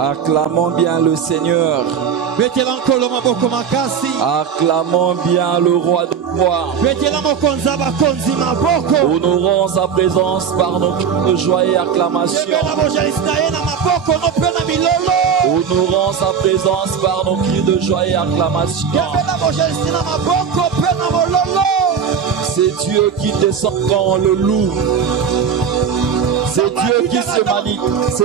Acclamons bien le Seigneur. Acclamons bien le roi de gloire. Honorons sa présence par nos cris de joie et acclamation. Honorons sa présence par nos cris de joie et acclamation. C'est Dieu qui descend quand on le loue. C'est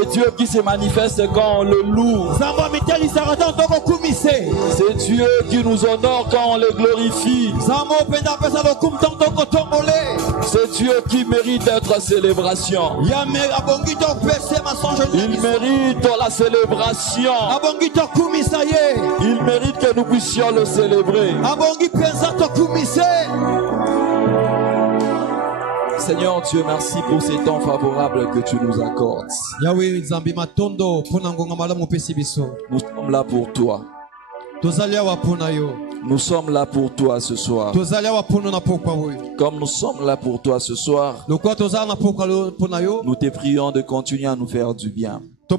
Dieu qui se manifeste quand on le loue. C'est Dieu qui nous honore quand on le glorifie. C'est Dieu qui mérite notre célébration. Il mérite la célébration. Il mérite que nous puissions le célébrer. Seigneur Dieu, merci pour ces temps favorables que tu nous accordes. Nous sommes là pour toi. Nous sommes là pour toi ce soir. Comme nous sommes là pour toi ce soir, nous te prions de continuer à nous faire du bien. Nous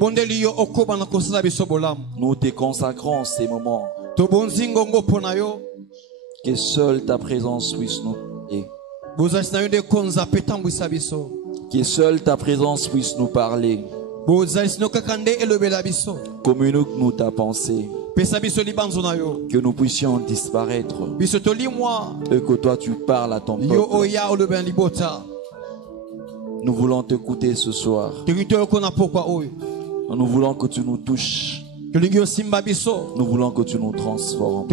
te consacrons ces moments. Que seule ta présence puisse nous aider. Que seule ta présence puisse nous parler. Communique-nous ta pensée. Que nous puissions disparaître. Et que toi tu parles à ton peuple. Nous voulons t'écouter ce soir. Nous voulons que tu nous touches. Nous voulons que tu nous transformes.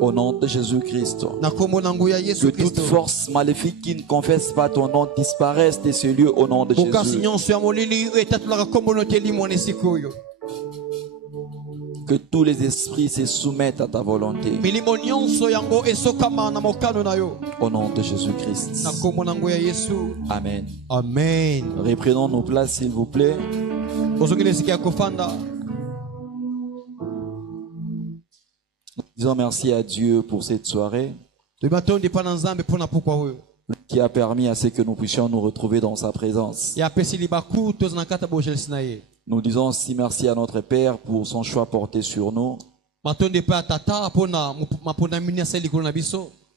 Au nom de Jésus-Christ. Que toute force maléfique qui ne confesse pas ton nom disparaisse de ce lieu au nom de Jésus. Que tous les esprits se soumettent à ta volonté. Au nom de Jésus-Christ. Amen. Amen. Reprenons nos places s'il vous plaît. Disons merci à Dieu pour cette soirée qui a permis à ce que nous puissions nous retrouver dans sa présence. Nous disons aussi merci à notre Père pour son choix porté sur nous,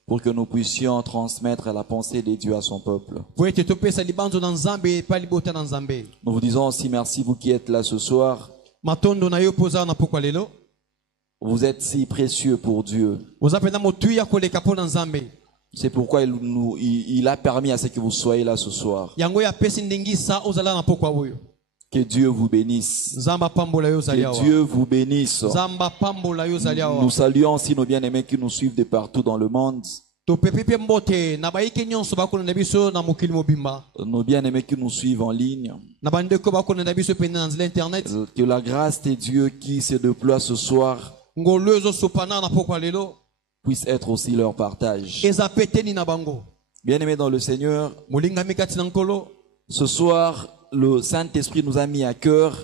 pour que nous puissions transmettre la pensée de Dieu à son peuple. Nous vous disons aussi merci, vous qui êtes là ce soir. Vous êtes si précieux pour Dieu. C'est pourquoi il a permis à ce que vous soyez là ce soir. Que Dieu vous bénisse. Que Dieu vous bénisse. Nous saluons aussi nos bien-aimés qui nous suivent de partout dans le monde. Nos bien-aimés qui nous suivent en ligne. Que la grâce de Dieu qui se déploie ce soir puisse être aussi leur partage. Bien-aimés dans le Seigneur, ce soir, le Saint-Esprit nous a mis à cœur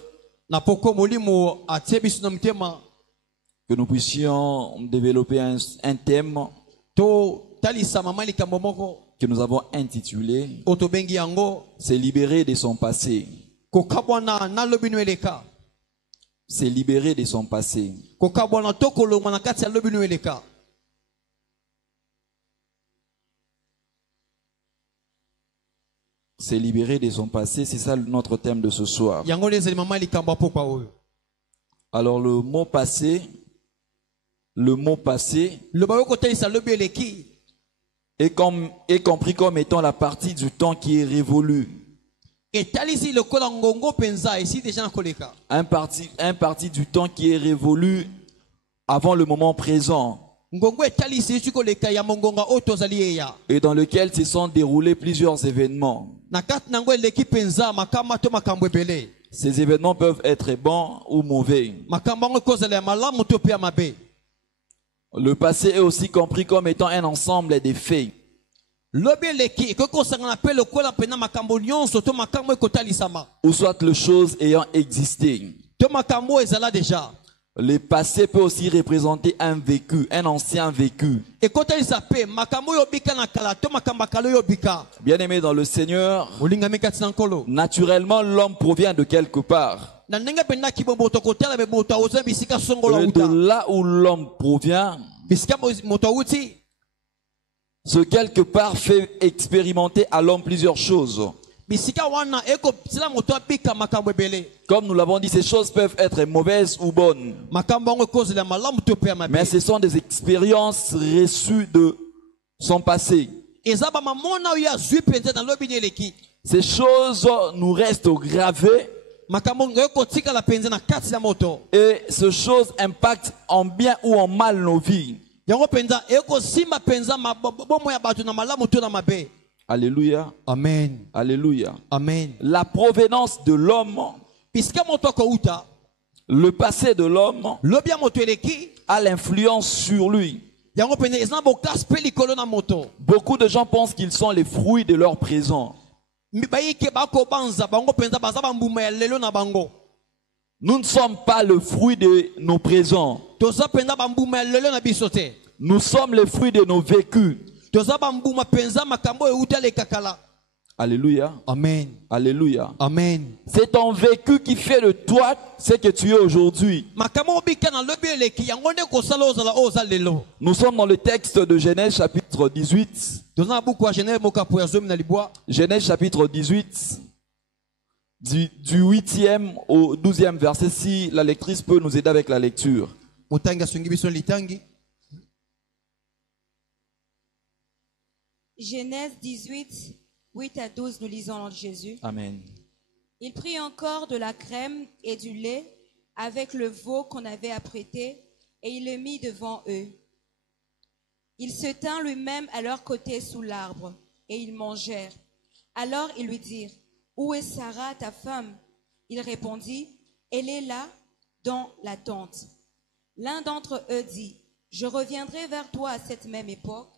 que nous puissions développer un thème que nous avons intitulé « Se libérer de son passé ». Se libérer de son passé. Se libérer de son passé, c'est ça notre thème de ce soir. Alors le mot passé est compris comme étant la partie du temps qui est révolue. Un parti du temps qui est révolu avant le moment présent et dans lequel se sont déroulés plusieurs événements. Ces événements peuvent être bons ou mauvais. Le passé est aussi compris comme étant un ensemble des faits ou soit les choses ayant existé. Le passé peut aussi représenter un vécu, un ancien vécu. Bien-aimé dans le Seigneur, naturellement l'homme provient de quelque part. de là où l'homme provient, ce quelque part fait expérimenter à l'homme plusieurs choses. Comme nous l'avons dit, ces choses peuvent être mauvaises ou bonnes. Mais ce sont des expériences reçues de son passé. Ces choses nous restent gravées. Et ces choses impactent en bien ou en mal nos vies. Alléluia. Amen. Alléluia. Amen. La provenance de l'homme, le passé de l'homme a l'influence sur lui. Beaucoup de gens pensent qu'ils sont les fruits de leur présent. Nous ne sommes pas le fruit de nos présents. Nous sommes les fruits de nos vécus. Alléluia. Amen. Alléluia. Amen. C'est ton vécu qui fait de toi ce que tu es aujourd'hui. Nous sommes dans le texte de Genèse chapitre 18. Genèse chapitre 18. Du 8e au 12e verset. Si la lectrice peut nous aider avec la lecture. Genèse 18, 8 à 12, nous lisons en Jésus. Amen. Il prit encore de la crème et du lait avec le veau qu'on avait apprêté et il le mit devant eux. Il se tint lui-même à leur côté sous l'arbre et ils mangèrent. Alors ils lui dirent, « Où est Sarah, ta femme ?» Il répondit, « Elle est là, dans la tente. » L'un d'entre eux dit, « Je reviendrai vers toi à cette même époque.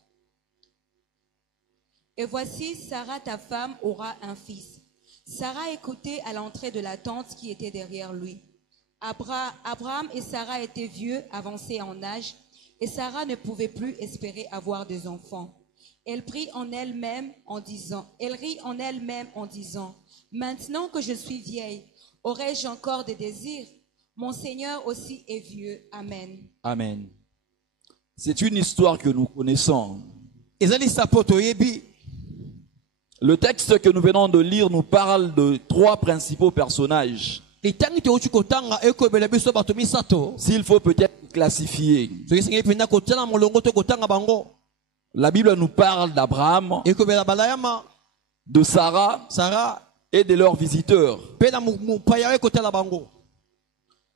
Et voici, Sarah, ta femme, aura un fils. » Sarah écoutait à l'entrée de la tente qui était derrière lui. Abraham et Sarah étaient vieux, avancés en âge, et Sarah ne pouvait plus espérer avoir des enfants. Elle rit en elle-même en disant, « Maintenant que je suis vieille, aurai-je encore des désirs? Mon Seigneur aussi est vieux. » Amen. Amen. C'est une histoire que nous connaissons. Le texte que nous venons de lire nous parle de trois principaux personnages. S'il faut peut-être classifier. La Bible nous parle d'Abraham, de Sarah et de leurs visiteurs.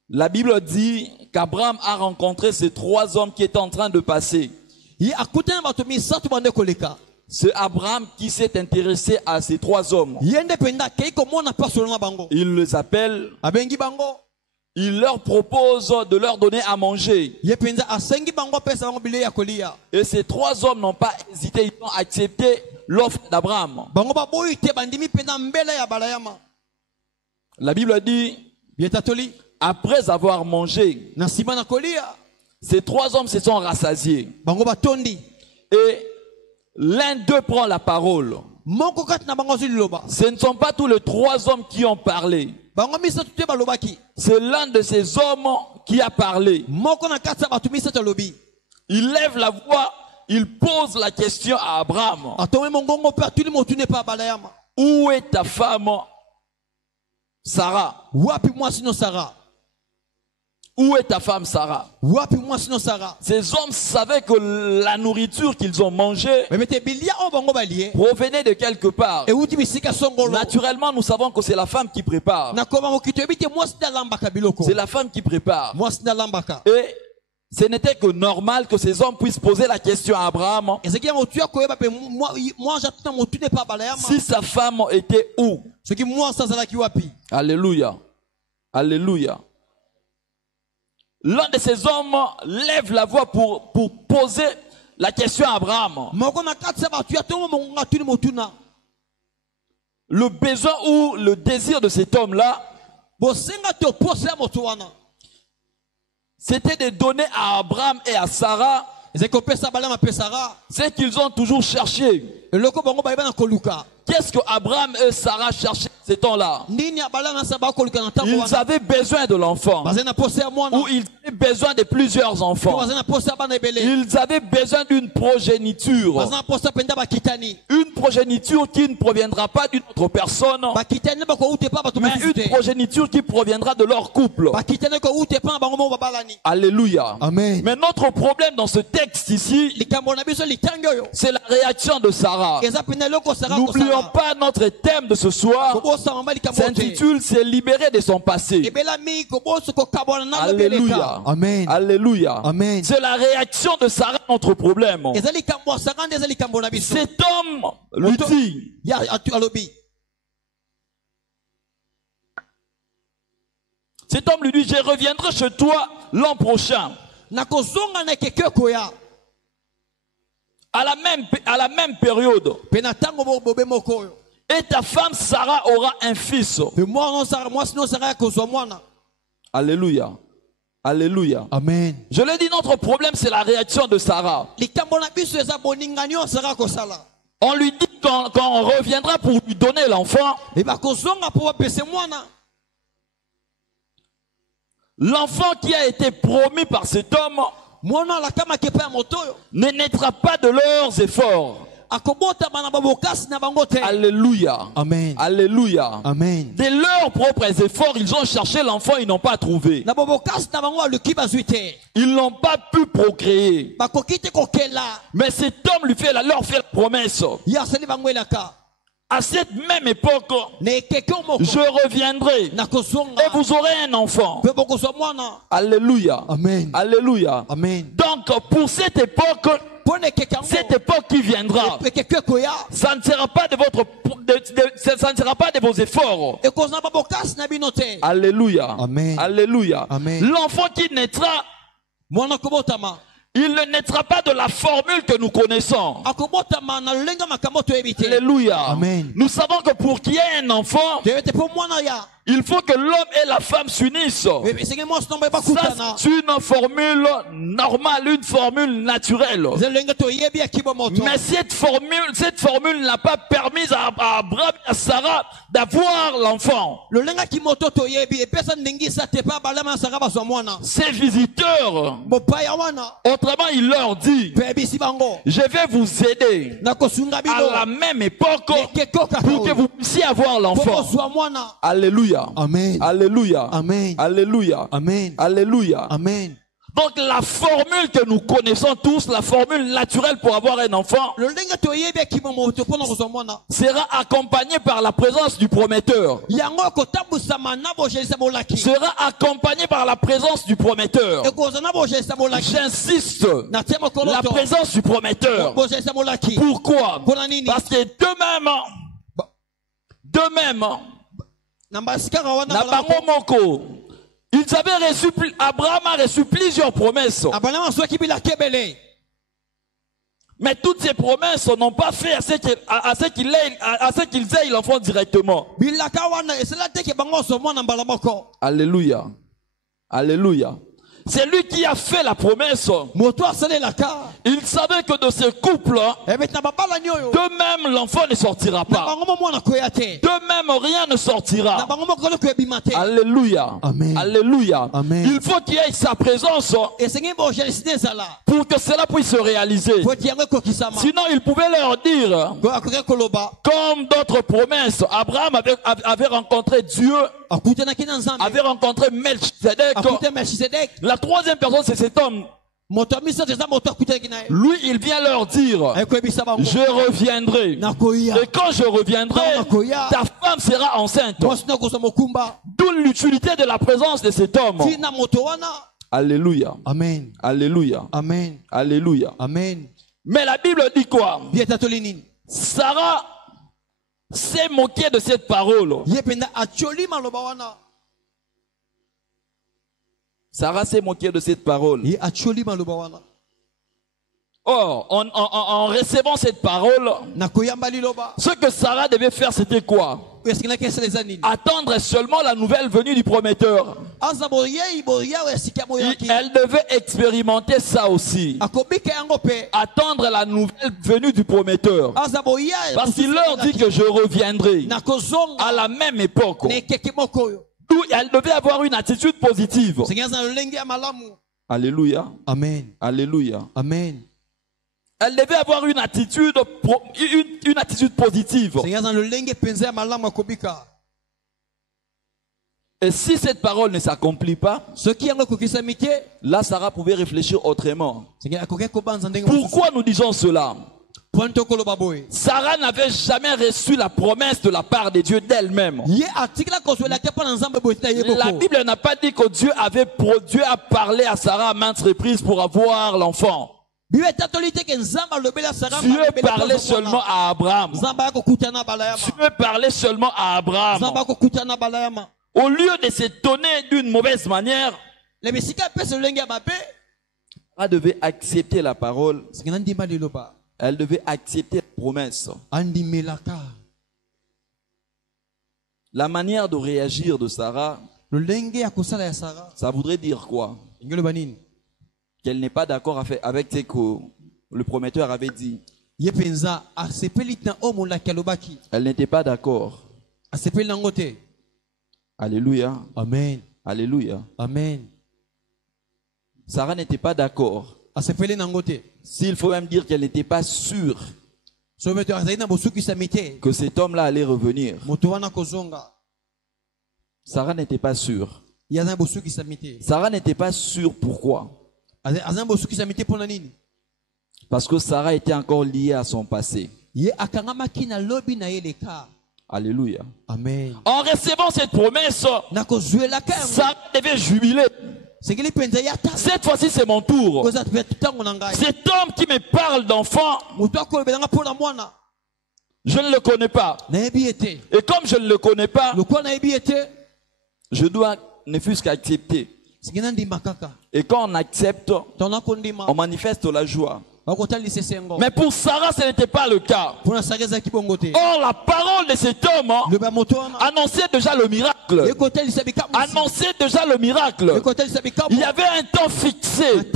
La Bible dit qu'Abraham a rencontré ces trois hommes qui étaient en train de passer. C'est Abraham qui s'est intéressé à ces trois hommes. Il les appelle. Il leur propose de leur donner à manger. Et ces trois hommes n'ont pas hésité, ils ont accepté l'offre d'Abraham. La Bible dit, après avoir mangé, ces trois hommes se sont rassasiés. Et l'un d'eux prend la parole. Ce ne sont pas tous les trois hommes qui ont parlé. C'est l'un de ces hommes qui a parlé. Il lève la voix, il pose la question à Abraham. Où est ta femme Sarah? Où est ta femme Sarah? Ces hommes savaient que la nourriture qu'ils ont mangée provenait de quelque part. Naturellement, nous savons que c'est la femme qui prépare. C'est la femme qui prépare. Et ce n'était que normal que ces hommes puissent poser la question à Abraham. Si sa femme était où? Alléluia. Alléluia. L'un de ces hommes lève la voix pour poser la question à Abraham. Le besoin ou le désir de cet homme-là, c'était de donner à Abraham et à Sarah ce qu'ils ont toujours cherché. Qu'est-ce que Abraham et Sarah cherchaient? ces temps-là, ils avaient besoin de l'enfant. Ou ils avaient besoin de plusieurs enfants. Ils avaient besoin d'une progéniture. Une progéniture qui ne proviendra pas d'une autre personne, mais une progéniture qui proviendra de leur couple. Alléluia. Amen. Mais notre problème dans ce texte ici, c'est la réaction de Sarah. N'oublions pas notre thème de ce soir s'intitule "C'est libéré de son passé". Alléluia. Amen. Alléluia. Amen. C'est la réaction de Sarah à notre problème. Cet homme lui dit, je reviendrai chez toi l'an prochain. À la même période. Et ta femme Sarah aura un fils. Alléluia. Alléluia. Amen. Je l'ai dit, notre problème c'est la réaction de Sarah. On lui dit quand on reviendra pour lui donner l'enfant, l'enfant qui a été promis par cet homme ne naîtra pas de leurs efforts. Alléluia. Amen. Alléluia. Amen. De leurs propres efforts, ils ont cherché l'enfant, ils n'ont pas trouvé. Ils n'ont pas pu procréer. Mais cet homme leur fait la promesse. À cette même époque, je reviendrai et vous aurez un enfant. Alléluia. Amen. Alléluia. Amen. Donc pour cette époque qui viendra, ça ne sera pas ça ne sera pas de vos efforts. Alléluia. Amen. Alléluia. Amen. L'enfant qui naîtra, il ne naîtra pas de la formule que nous connaissons. Alléluia. Amen. Nous savons que pour qu'il y ait un enfant, il faut que l'homme et la femme s'unissent. Ça, c'est une formule normale, une formule naturelle. Mais cette formule n'a pas permis à Abraham et à Sarah d'avoir l'enfant. Ces visiteurs, autrement il leur dit, je vais vous aider à la même époque pour que vous puissiez avoir l'enfant. Alléluia. Amen. Alléluia. Amen. Alléluia. Amen. Alléluia. Amen. Donc la formule que nous connaissons tous, la formule naturelle pour avoir un enfant, sera accompagnée par la présence du prometteur. Sera accompagnée par la présence du prometteur. J'insiste, la présence du prometteur. Pourquoi? Parce que de même, Abraham a reçu plusieurs promesses. Mais toutes ces promesses n'ont pas fait à ce qu'ils aient l'enfant directement. Alléluia. Alléluia. C'est lui qui a fait la promesse. Il savait que de ce couple, de même l'enfant ne sortira pas. De même rien ne sortira. Alléluia. Amen. Alléluia. Amen. Il faut qu'il y ait sa présence pour que cela puisse se réaliser. Sinon il pouvait leur dire, comme d'autres promesses, Abraham avait rencontré Dieu, avait rencontré Melchizedek. La troisième personne, c'est cet homme. Lui, il vient leur dire, je reviendrai. Et quand je reviendrai, ta femme sera enceinte. D'où l'utilité de la présence de cet homme. Alléluia. Amen. Alléluia. Amen. Alléluia. Amen. Mais la Bible dit quoi? Sarah s'est moquée de cette parole. Sarah s'est moquée de cette parole. Or, en recevant cette parole, ce que Sarah devait faire, c'était quoi? Attendre seulement la nouvelle venue du prometteur. Elle devait expérimenter ça aussi. Attendre la nouvelle venue du prometteur. Parce qu'il leur dit que je reviendrai à la même époque. D'où elle devait avoir une attitude positive. Alléluia. Amen. Alléluia. Amen. Elle devait avoir une attitude positive. Et si cette parole ne s'accomplit pas, là Sarah pouvait réfléchir autrement. Pourquoi nous disons cela? Sarah n'avait jamais reçu la promesse de la part de Dieu d'elle-même. La Bible n'a pas dit que Dieu a parlé à Sarah à maintes reprises pour avoir l'enfant. Dieu parlait seulement à Abraham. Dieu parlait seulement à Abraham. Au lieu de s'étonner d'une mauvaise manière, Sarah devait accepter la parole. Elle devait accepter la promesse. La manière de réagir de Sarah, ça voudrait dire quoi? Qu'elle n'est pas d'accord avec ce que le prometteur avait dit. Elle n'était pas d'accord. Alléluia. Amen. Alléluia. Amen. Sarah n'était pas d'accord. S'il faut même dire qu'elle n'était pas sûre que cet homme-là allait revenir. Sarah n'était pas sûre. Sarah n'était pas sûre pourquoi? Parce que Sarah était encore liée à son passé. Alléluia. Amen. En recevant cette promesse, Sarah devait jubiler. Cette fois-ci, c'est mon tour. Cet homme qui me parle d'enfant, je ne le connais pas. Et comme je ne le connais pas, je dois ne fût-ce qu'accepter. Et quand on accepte, on manifeste la joie. Mais pour Sarah, ce n'était pas le cas. Or, la parole de cet homme annonçait déjà le miracle. Annonçait déjà le miracle. Il y avait un temps fixé.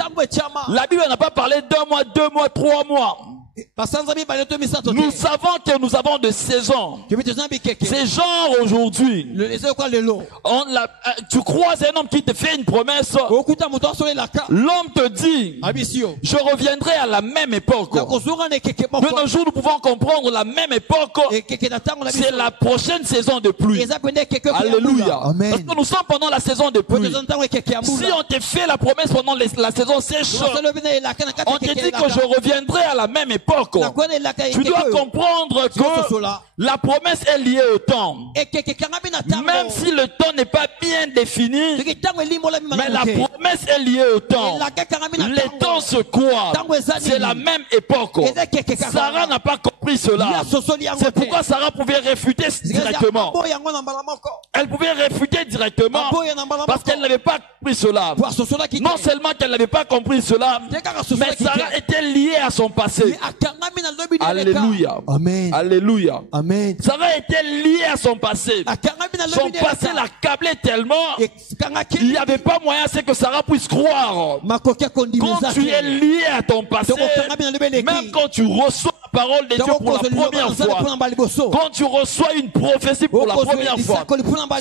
La Bible n'a pas parlé d'1 mois, 2 mois, 3 mois. Nous savons que nous avons des saisons. C'est genre aujourd'hui. Tu croises un homme qui te fait une promesse. L'homme te dit, je reviendrai à la même époque. De nos jours, nous pouvons comprendre la même époque. C'est la prochaine saison de pluie. Alléluia. Amen. Parce que nous sommes pendant la saison de pluie. Si on te fait la promesse pendant la saison sèche, on te dit que je reviendrai à la même époque. Tu dois comprendre que la promesse est liée au temps. Même si le temps n'est pas bien défini, mais la promesse est liée au temps. Les temps se croisent. C'est la même époque. Sarah n'a pas compris cela. C'est pourquoi Sarah pouvait réfuter directement. Elle pouvait réfuter directement parce qu'elle n'avait pas compris cela. Non seulement qu'elle n'avait pas compris cela, mais Sarah était liée à son passé. Alléluia. Amen. Alléluia. Amen. Sarah était liée à son passé. Son passé l'accablait tellement qu'il n'y avait pas moyen c'est que Sarah puisse croire. Quand tu es lié à ton passé, même quand tu reçois la parole de Dieu pour la première fois, quand tu reçois une prophétie pour la première fois,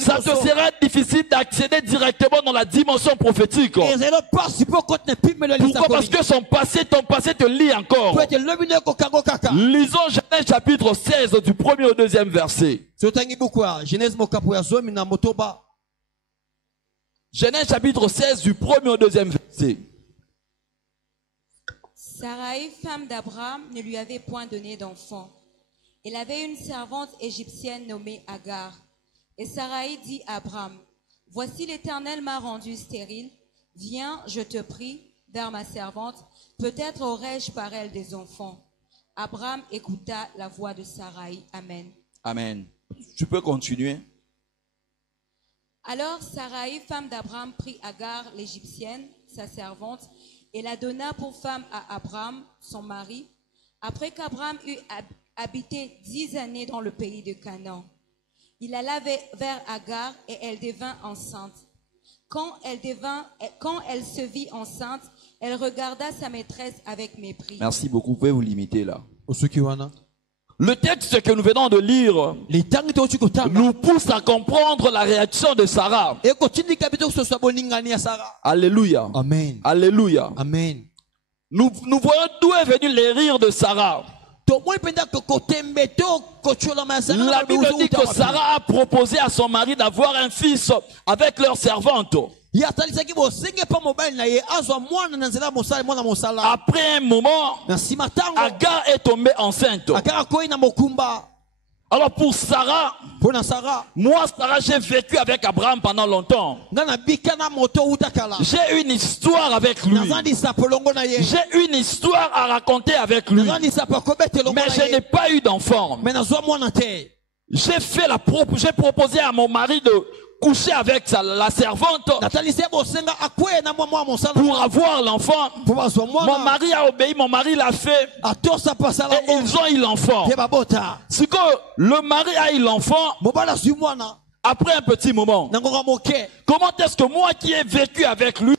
ça te sera difficile d'accéder directement dans la dimension prophétique. Pourquoi? Parce que ton passé te lie encore. Lisons Genèse chapitre 16 du 1er au 2e verset. Genèse chapitre 16 du 1er au 2e verset. Sarai, femme d'Abraham, ne lui avait point donné d'enfant. Elle avait une servante égyptienne nommée Agar. Et Sarai dit à Abraham, « Voici l'Éternel m'a rendu stérile. Viens, je te prie, vers ma servante. Peut-être aurai-je par elle des enfants. » Abraham écouta la voix de Sarai. Amen. Amen. Tu peux continuer. Alors Sarai, femme d'Abraham, prit Agar l'Égyptienne, sa servante, et la donna pour femme à Abraham, son mari, après qu'Abraham eut habité 10 années dans le pays de Canaan. Il alla vers Agar et elle devint enceinte. Quand elle se vit enceinte, elle regarda sa maîtresse avec mépris. Merci beaucoup, vous pouvez vous limiter là. Le texte que nous venons de lire nous pousse à comprendre la réaction de Sarah. Alléluia. Amen. Alléluia. Amen. Nous voyons d'où est venu les rires de Sarah. La Bible dit que Sarah a proposé à son mari d'avoir un fils avec leur servante. Après un moment, Agar est tombée enceinte. Alors pour Sarah, moi Sarah, j'ai vécu avec Abraham pendant longtemps. J'ai une histoire avec lui. J'ai une histoire à raconter avec lui. Mais je n'ai pas eu d'enfant. J'ai proposé à mon mari de coucher avec la servante pour avoir l'enfant. Mon mari a obéi, mon mari l'a fait. Et ils ont eu l'enfant. C'est que le mari a eu l'enfant après un petit moment. Comment est-ce que moi qui ai vécu avec lui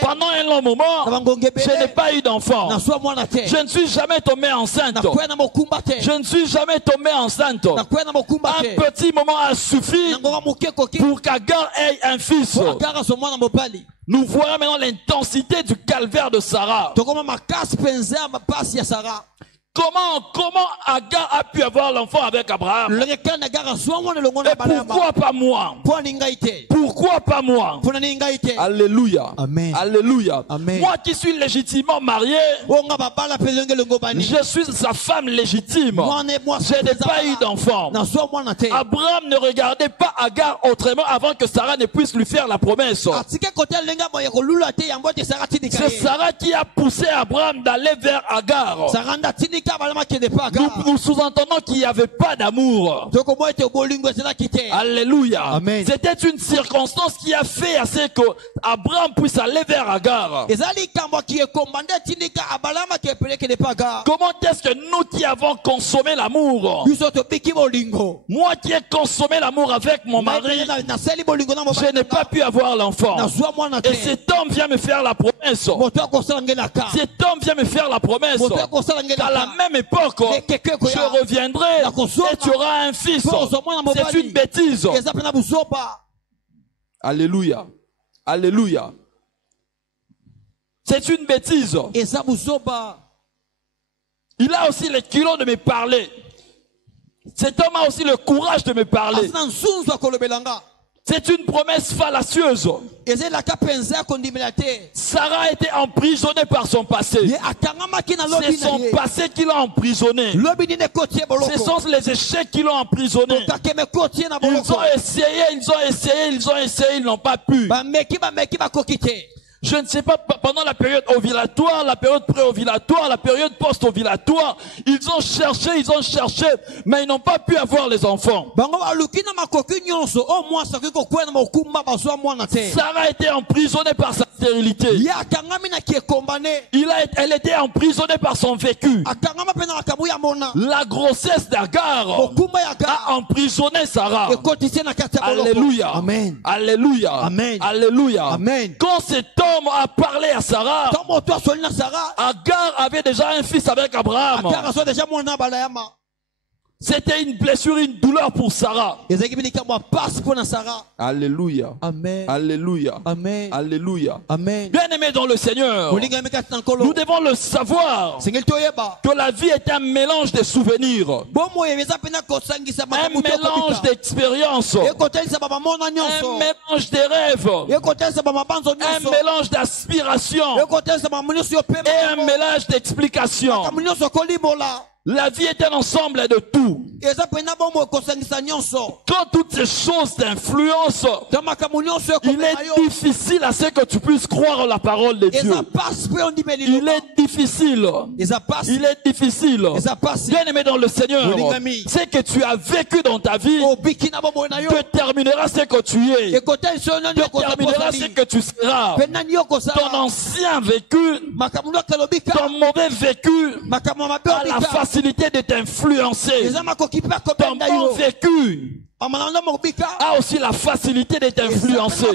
pendant un long moment, je n'ai pas eu d'enfant? Je ne suis jamais tombé enceinte. Je ne suis jamais tombé enceinte. Un petit moment a suffi pour qu'Agar ait un fils. Nous voyons maintenant l'intensité du calvaire de Sarah. Comment Agar a pu avoir l'enfant avec Abraham? Et pourquoi pas moi? Pourquoi pas moi? Alléluia. Amen. Alléluia. Amen. Moi qui suis légitimement marié, je suis sa femme légitime. Je n'ai pas eu d'enfant. Abraham ne regardait pas Agar autrement avant que Sarah ne puisse lui faire la promesse. C'est Sarah qui a poussé Abraham d'aller vers Agar. Nous sous-entendons qu'il n'y avait pas d'amour. Alléluia. C'était une circonstance qui a fait assez que Abraham puisse aller vers Agar. Comment est-ce que nous qui avons consommé l'amour, moi qui ai consommé l'amour avec mon mari, je n'ai pas pu avoir l'enfant. Et cet homme vient me faire la promesse. Cet homme vient me faire la promesse qu'à la même époque, je reviendrai et tu auras un fils. C'est une bêtise. Alléluia. Alléluia. C'est une bêtise. Il a aussi le culot de me parler. Cet homme a aussi le courage de me parler. C'est une promesse fallacieuse. Sarah a été emprisonnée par son passé. C'est son passé qui l'a emprisonnée. Ce sont les échecs qui l'ont emprisonnée. Ils ont essayé, ils n'ont pas pu. Je ne sais pas, pendant la période ovulatoire, la période pré-ovulatoire, la période post-ovulatoire, ils ont cherché, mais ils n'ont pas pu avoir les enfants. Sarah a été emprisonnée par sa stérilité. Elle était emprisonnée par son vécu. La grossesse d'Agar a emprisonné Sarah. Alléluia. Amen. Alléluia. Amen. Alléluia. Amen. Quand cet homme a parlé à Sarah, Agar avait déjà un fils avec Abraham. C'était une blessure, une douleur pour Sarah. Alléluia. Amen. Alléluia. Amen. Alléluia. Amen. Bien-aimés dans le Seigneur, nous devons le savoir que la vie est un mélange de souvenirs, un mélange d'expériences, un mélange de rêves, un mélange d'aspirations et un mélange d'explications. La vie est un ensemble de tout. Quand toutes ces choses t'influencent, il est difficile à ce que tu puisses croire en la parole de Dieu. Il est difficile. Il est difficile. Bien aimé dans le Seigneur, ce que tu as vécu dans ta vie déterminera ce que tu es, déterminera ce que tu seras. Ton ancien vécu, ton mauvais vécu a la facilité de t'influencer. Ton bon vécu a aussi la facilité d'être influencé.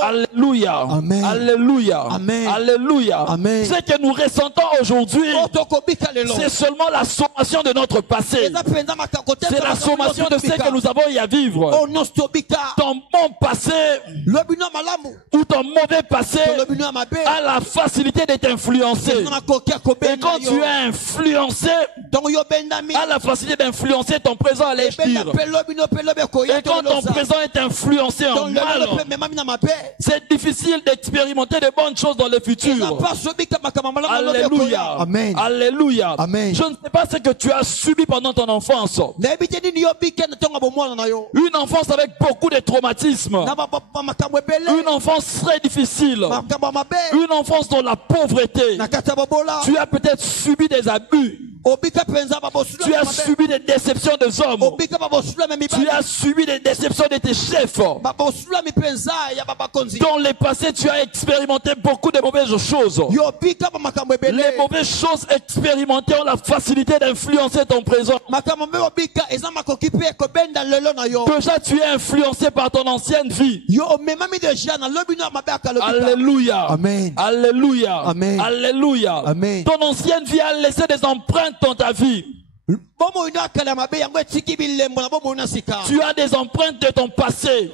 Alléluia. Amen. Alléluia. Amen. Alléluia. Amen. Ce que nous ressentons aujourd'hui, c'est seulement la sommation de notre passé. C'est la sommation de ce que nous avons eu à vivre. Ton bon passé ou ton mauvais passé a la facilité d'être influencé. Et quand tu es influencé, a la facilité d'influencer ton présent à l'avenir. Et quand ton présent est influencé en mal, c'est difficile d'expérimenter de bonnes choses dans le futur. Alléluia. Amen. Alléluia. Amen. Je ne sais pas ce que tu as subi pendant ton enfance. Une enfance avec beaucoup de traumatismes. Une enfance très difficile. Une enfance dans la pauvreté. Tu as peut-être subi des abus. Tu as subi des déceptions des hommes. Tu as subi des déceptions de tes chefs. Dans le passé, tu as expérimenté beaucoup de mauvaises choses. Les mauvaises choses expérimentées ont la facilité d'influencer ton présent. Déjà, tu es influencé par ton ancienne vie. Alléluia. Amen. Alléluia. Amen. Alléluia. Amen. Ton ancienne vie a laissé des empreintes dans ta vie. Tu as des empreintes de ton passé.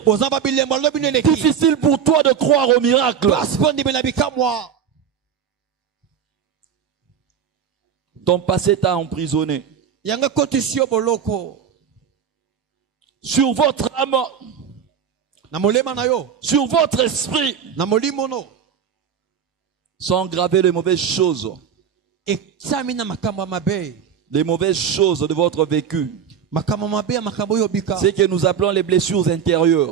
Difficile pour toi de croire au miracle. Ton passé t'a emprisonné. Sur votre âme, sur votre esprit, sont gravées les mauvaises choses. Les mauvaises choses de votre vécu. C'est que nous appelons les blessures intérieures.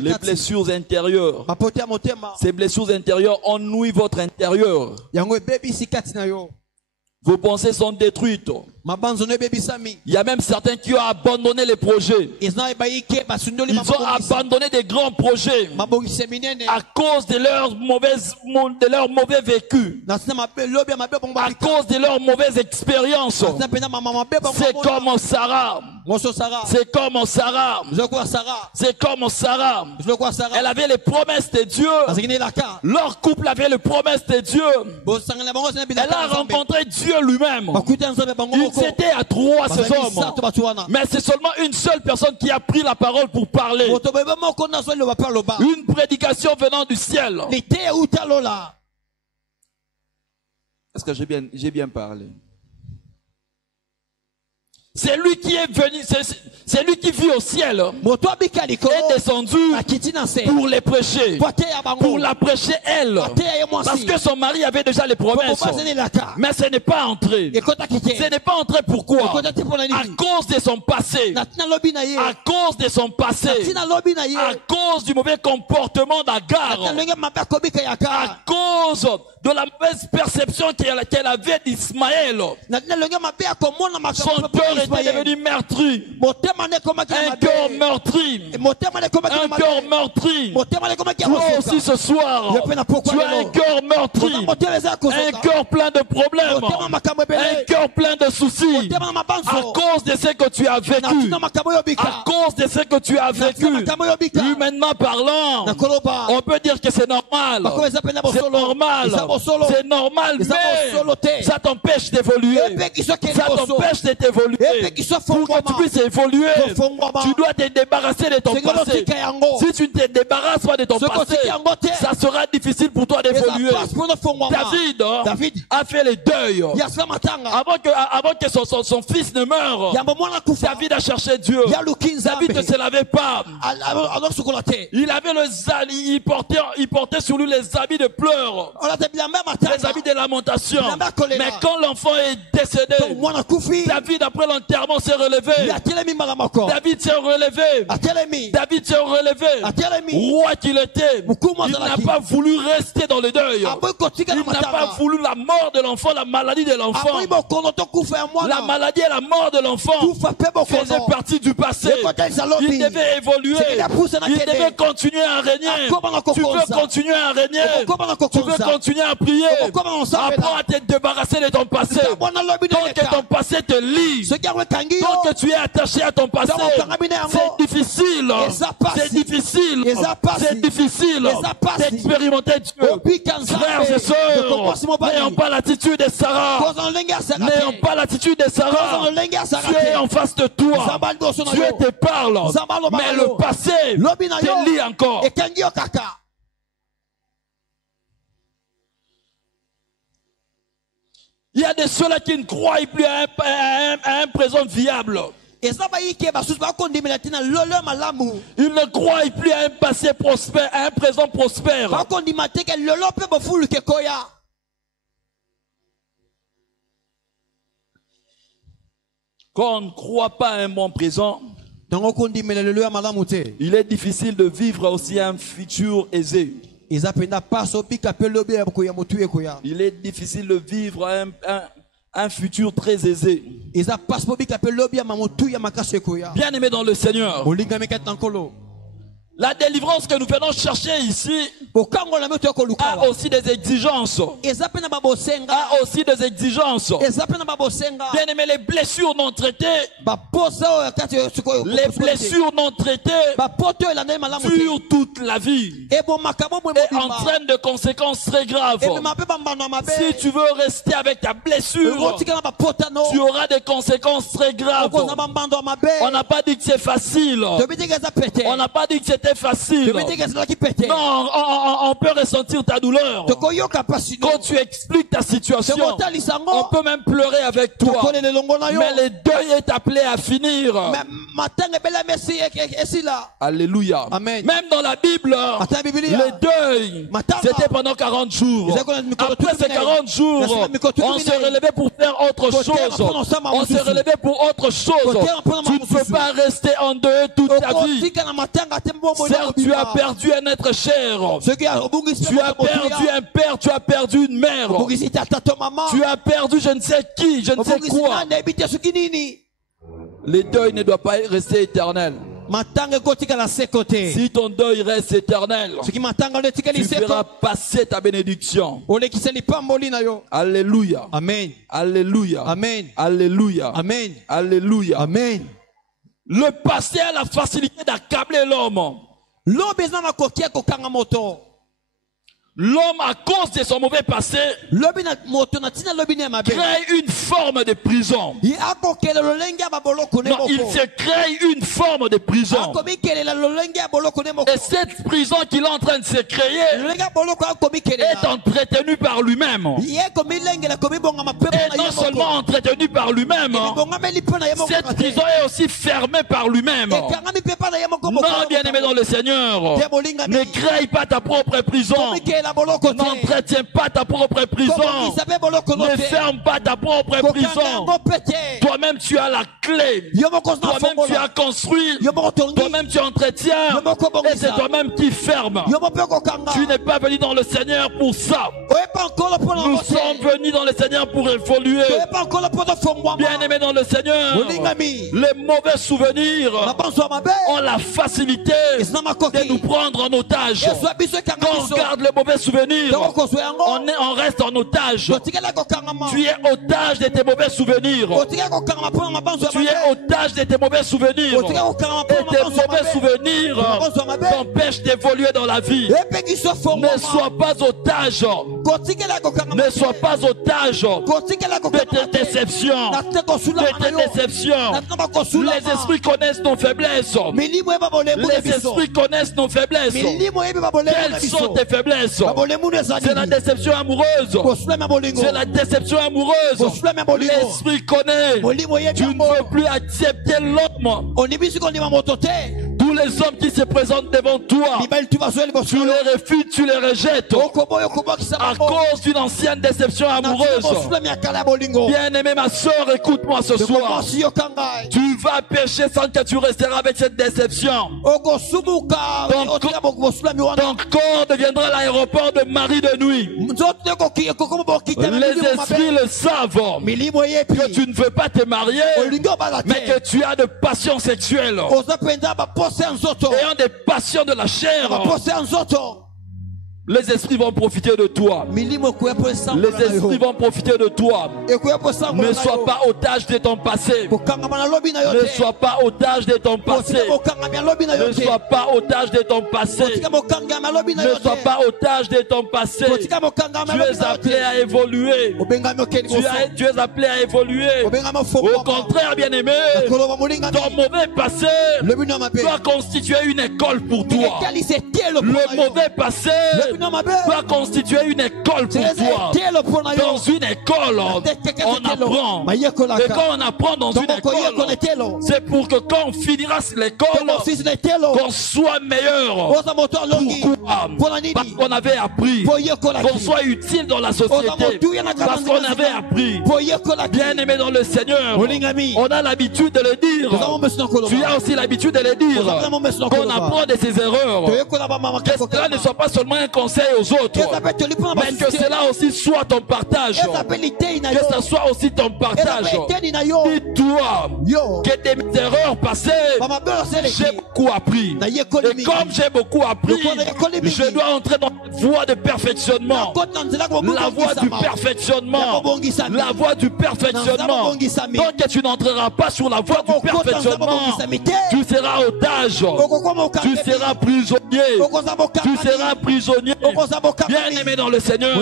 Les blessures intérieures. Ces blessures intérieures ennuient votre intérieur. Vos pensées sont détruites. Il y a même certains qui ont abandonné les projets. Ils ont abandonné des grands projets à cause de leur mauvais vécu, à cause de leur mauvaise expérience. C'est comme Sarah. C'est comme Sarah. C'est comme Sarah. Elle avait les promesses de Dieu. Leur couple avait les promesses de Dieu. Elle a rencontré Dieu lui-même. Ils étaient à 3 ces hommes. Mais c'est seulement une seule personne qui a pris la parole pour parler. Une prédication venant du ciel. Est-ce que j'ai bien parlé? C'est lui qui est venu, c'est lui qui vit au ciel, est descendu pour les prêcher, pour la prêcher elle, parce que son mari avait déjà les promesses, mais ce n'est pas entré. Ce n'est pas entré pourquoi? À cause de son passé, à cause de son passé, à cause du mauvais comportement d'Agar, à cause de la mauvaise perception qu'elle avait d'Ismaël. Son cœur était devenu meurtri. Un cœur meurtri. Un cœur meurtri. Toi aussi ce soir, tu as un cœur meurtri. Un cœur plein de problèmes. Un cœur plein de soucis. À cause de ce que tu as vécu. À cause de ce que tu as vécu. Humainement parlant, on peut dire que c'est normal. C'est normal. C'est normal, mais ça t'empêche d'évoluer. Ça t'empêche de t'évoluer. Pour que tu puisses évoluer, tu dois te débarrasser de ton passé. Si tu ne te débarrasses pas de ton passé, ça sera difficile pour toi d'évoluer. David a fait le deuil. Avant que son fils ne meure, David a cherché Dieu. David ne se lavait pas. Il portait sur lui les habits de pleurs, les habits de lamentation. Mais quand l'enfant est décédé, David après l'enterrement s'est relevé. David s'est relevé. David s'est relevé. Roi qu'il était, il n'a pas voulu rester dans le deuil. Il n'a pas voulu la mort de l'enfant, la maladie de l'enfant. La maladie et la mort de l'enfant faisaient partie du passé. Il devait évoluer. Il devait continuer à régner. Tu veux continuer à régner. Tu veux continuer à prier. Apprends à te débarrasser de ton passé. Tant que ton passé te lie. Donc que tu es attaché à ton passé. C'est difficile. C'est difficile. C'est difficile d'expérimenter Dieu. Frères et sœurs, n'ayons pas l'attitude de Sarah. N'ayons pas l'attitude de Sarah. Dieu est en face de toi. Dieu te parle. Mais le passé te lie encore. Il y a des ceux-là qui ne croient plus à un présent viable. Ils ne croient plus à un passé prospère, à un présent prospère. Quand on ne croit pas à un bon présent, il est difficile de vivre aussi un futur aisé. Il est difficile de vivre un futur très aisé. Bien aimé dans le Seigneur, la délivrance que nous venons chercher ici a aussi des exigences. A aussi des exigences. Bien aimé, les blessures non traitées, durent toute la vie et entraînent de conséquences très graves. Si tu veux rester avec ta blessure, tu auras des conséquences très graves. On n'a pas dit que c'est facile. On n'a pas dit que c'était facile. Non, on peut ressentir ta douleur. Quand tu expliques ta situation, on peut même pleurer avec toi. Mais le deuil est appelé à finir. Alléluia. Amen. Même dans la Bible, le deuil, c'était pendant 40 jours. Après ces 40 jours, on se relevait pour faire autre chose. On se relevait pour autre chose. Tu ne peux pas rester en deuil toute ta vie. Certes, tu as perdu un être cher. Tu as perdu un père, tu as perdu une mère. Tu as perdu je ne sais qui, je ne sais quoi. Le deuil ne doit pas rester éternel. Si ton deuil reste éternel, tu verras passer ta bénédiction. Alléluia. Amen. Alléluia. Amen. Alléluia. Amen. Alléluia. Amen. Le passé a la facilité d'accabler l'homme. L'homme, à cause de son mauvais passé, crée une forme de prison. Non, il se crée une forme de prison. Et cette prison qu'il est en train de se créer est entretenue par lui-même. Et non seulement entretenue par lui-même, cette prison est aussi fermée par lui-même. Non, bien aimé dans le Seigneur, ne crée pas ta propre prison. N'entretiens pas ta propre prison. Ne ferme pas ta propre prison. Toi-même tu as la clé. Toi-même tu as construit. Toi-même tu entretiens. Et c'est toi-même qui ferme. Tu n'es pas venu dans le Seigneur pour ça. Nous sommes venus dans le Seigneur pour évoluer. Bien aimé dans le Seigneur, les mauvais souvenirs ont la facilité de nous prendre en otage. Quand on regarde les mauvais souvenirs, on reste en otage. Tu es otage de tes mauvais souvenirs. Tu es otage de tes mauvais souvenirs. Et tes mauvais souvenirs t'empêchent d'évoluer dans la vie. Ne sois pas otage. Ne sois pas otage de tes déceptions. Les esprits connaissent nos faiblesses. Les esprits connaissent nos faiblesses. Quelles sont tes faiblesses? C'est la déception amoureuse. C'est la déception amoureuse. L'esprit connaît. Tu ne veux plus accepter l'homme. Tous les hommes qui se présentent devant toi, tu les refuses, tu les rejettes à cause d'une ancienne déception amoureuse. Bien aimé ma soeur, écoute-moi ce soir. Tu vas pécher sans que tu resteras avec cette déception. Ton corps deviendra l'aéroport de Marie de nuit. Les esprits le savent que tu ne veux pas te marier, mais que tu as de passions sexuelles. Ayant des passions de la chair. Les esprits vont profiter de toi. Les esprits vont profiter de toi. Ne sois pas otage de ton passé. Ne sois pas otage de ton passé. Ne sois pas otage de ton passé. Ne sois pas otage de ton passé. Tu es appelé à évoluer. Tu es appelé à évoluer. Au contraire, bien-aimé, ton mauvais passé doit constituer une école pour toi. Le mauvais passé doit constituer une école pour toi. Dans une école, on apprend. Et quand on apprend dans une école, c'est pour que quand on finira l'école, qu'on soit meilleur. Pourquoi? Parce qu'on avait appris. Qu'on soit utile dans la société. Parce qu'on avait appris. Bien aimé dans le Seigneur, on a l'habitude de le dire. Tu as aussi l'habitude de le dire. Qu'on apprend de ses erreurs. Que cela ne soit pas seulement un conseil aux autres, mais que cela aussi soit ton partage. Que ça soit aussi ton partage. Dis-toi que tes erreurs passées, j'ai beaucoup appris. Et comme j'ai beaucoup appris, je dois entrer dans la voie de perfectionnement. La voie du perfectionnement. La voie du perfectionnement. Donc que tu n'entreras pas sur la voie du perfectionnement, tu seras otage. Tu seras prisonnier. Tu seras prisonnier. Bien aimé dans le Seigneur,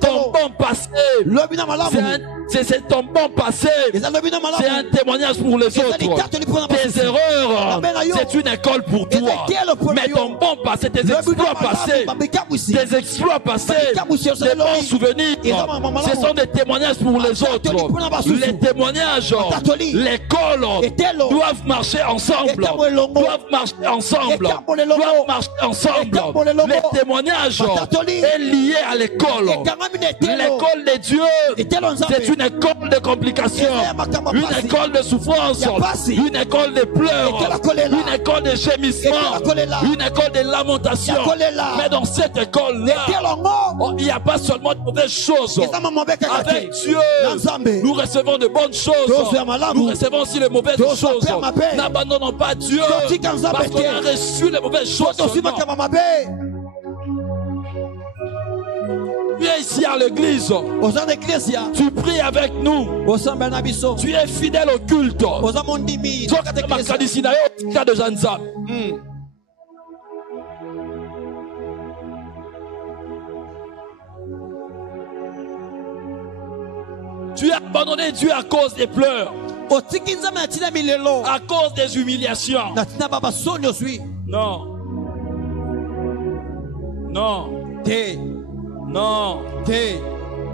ton bon passé, c'est ton bon passé, c'est un témoignage pour les autres. Tes erreurs, c'est une école pour toi. Mais ton bon passé, tes exploits passés, tes bons souvenirs, ce sont des témoignages pour les autres. Les témoignages, l'école doivent marcher ensemble. Doivent marcher ensemble. Doivent marcher ensemble. Les témoignages est lié à l'école. L'école de Dieu, c'est une école de complications, une école de souffrance, une école de pleurs, une école de gémissements, une école de lamentation. Mais dans cette école-là, il n'y a pas seulement de mauvaises choses. Avec Dieu, nous recevons de bonnes choses. Nous recevons aussi les mauvaises choses. N'abandonnons pas Dieu parce qu'on a reçu les mauvaises choses. Tu es ici à l'église. Tu pries avec nous. Tu es fidèle au culte. Tu as abandonné Dieu à cause des pleurs, à cause des humiliations. Non. Non. Non.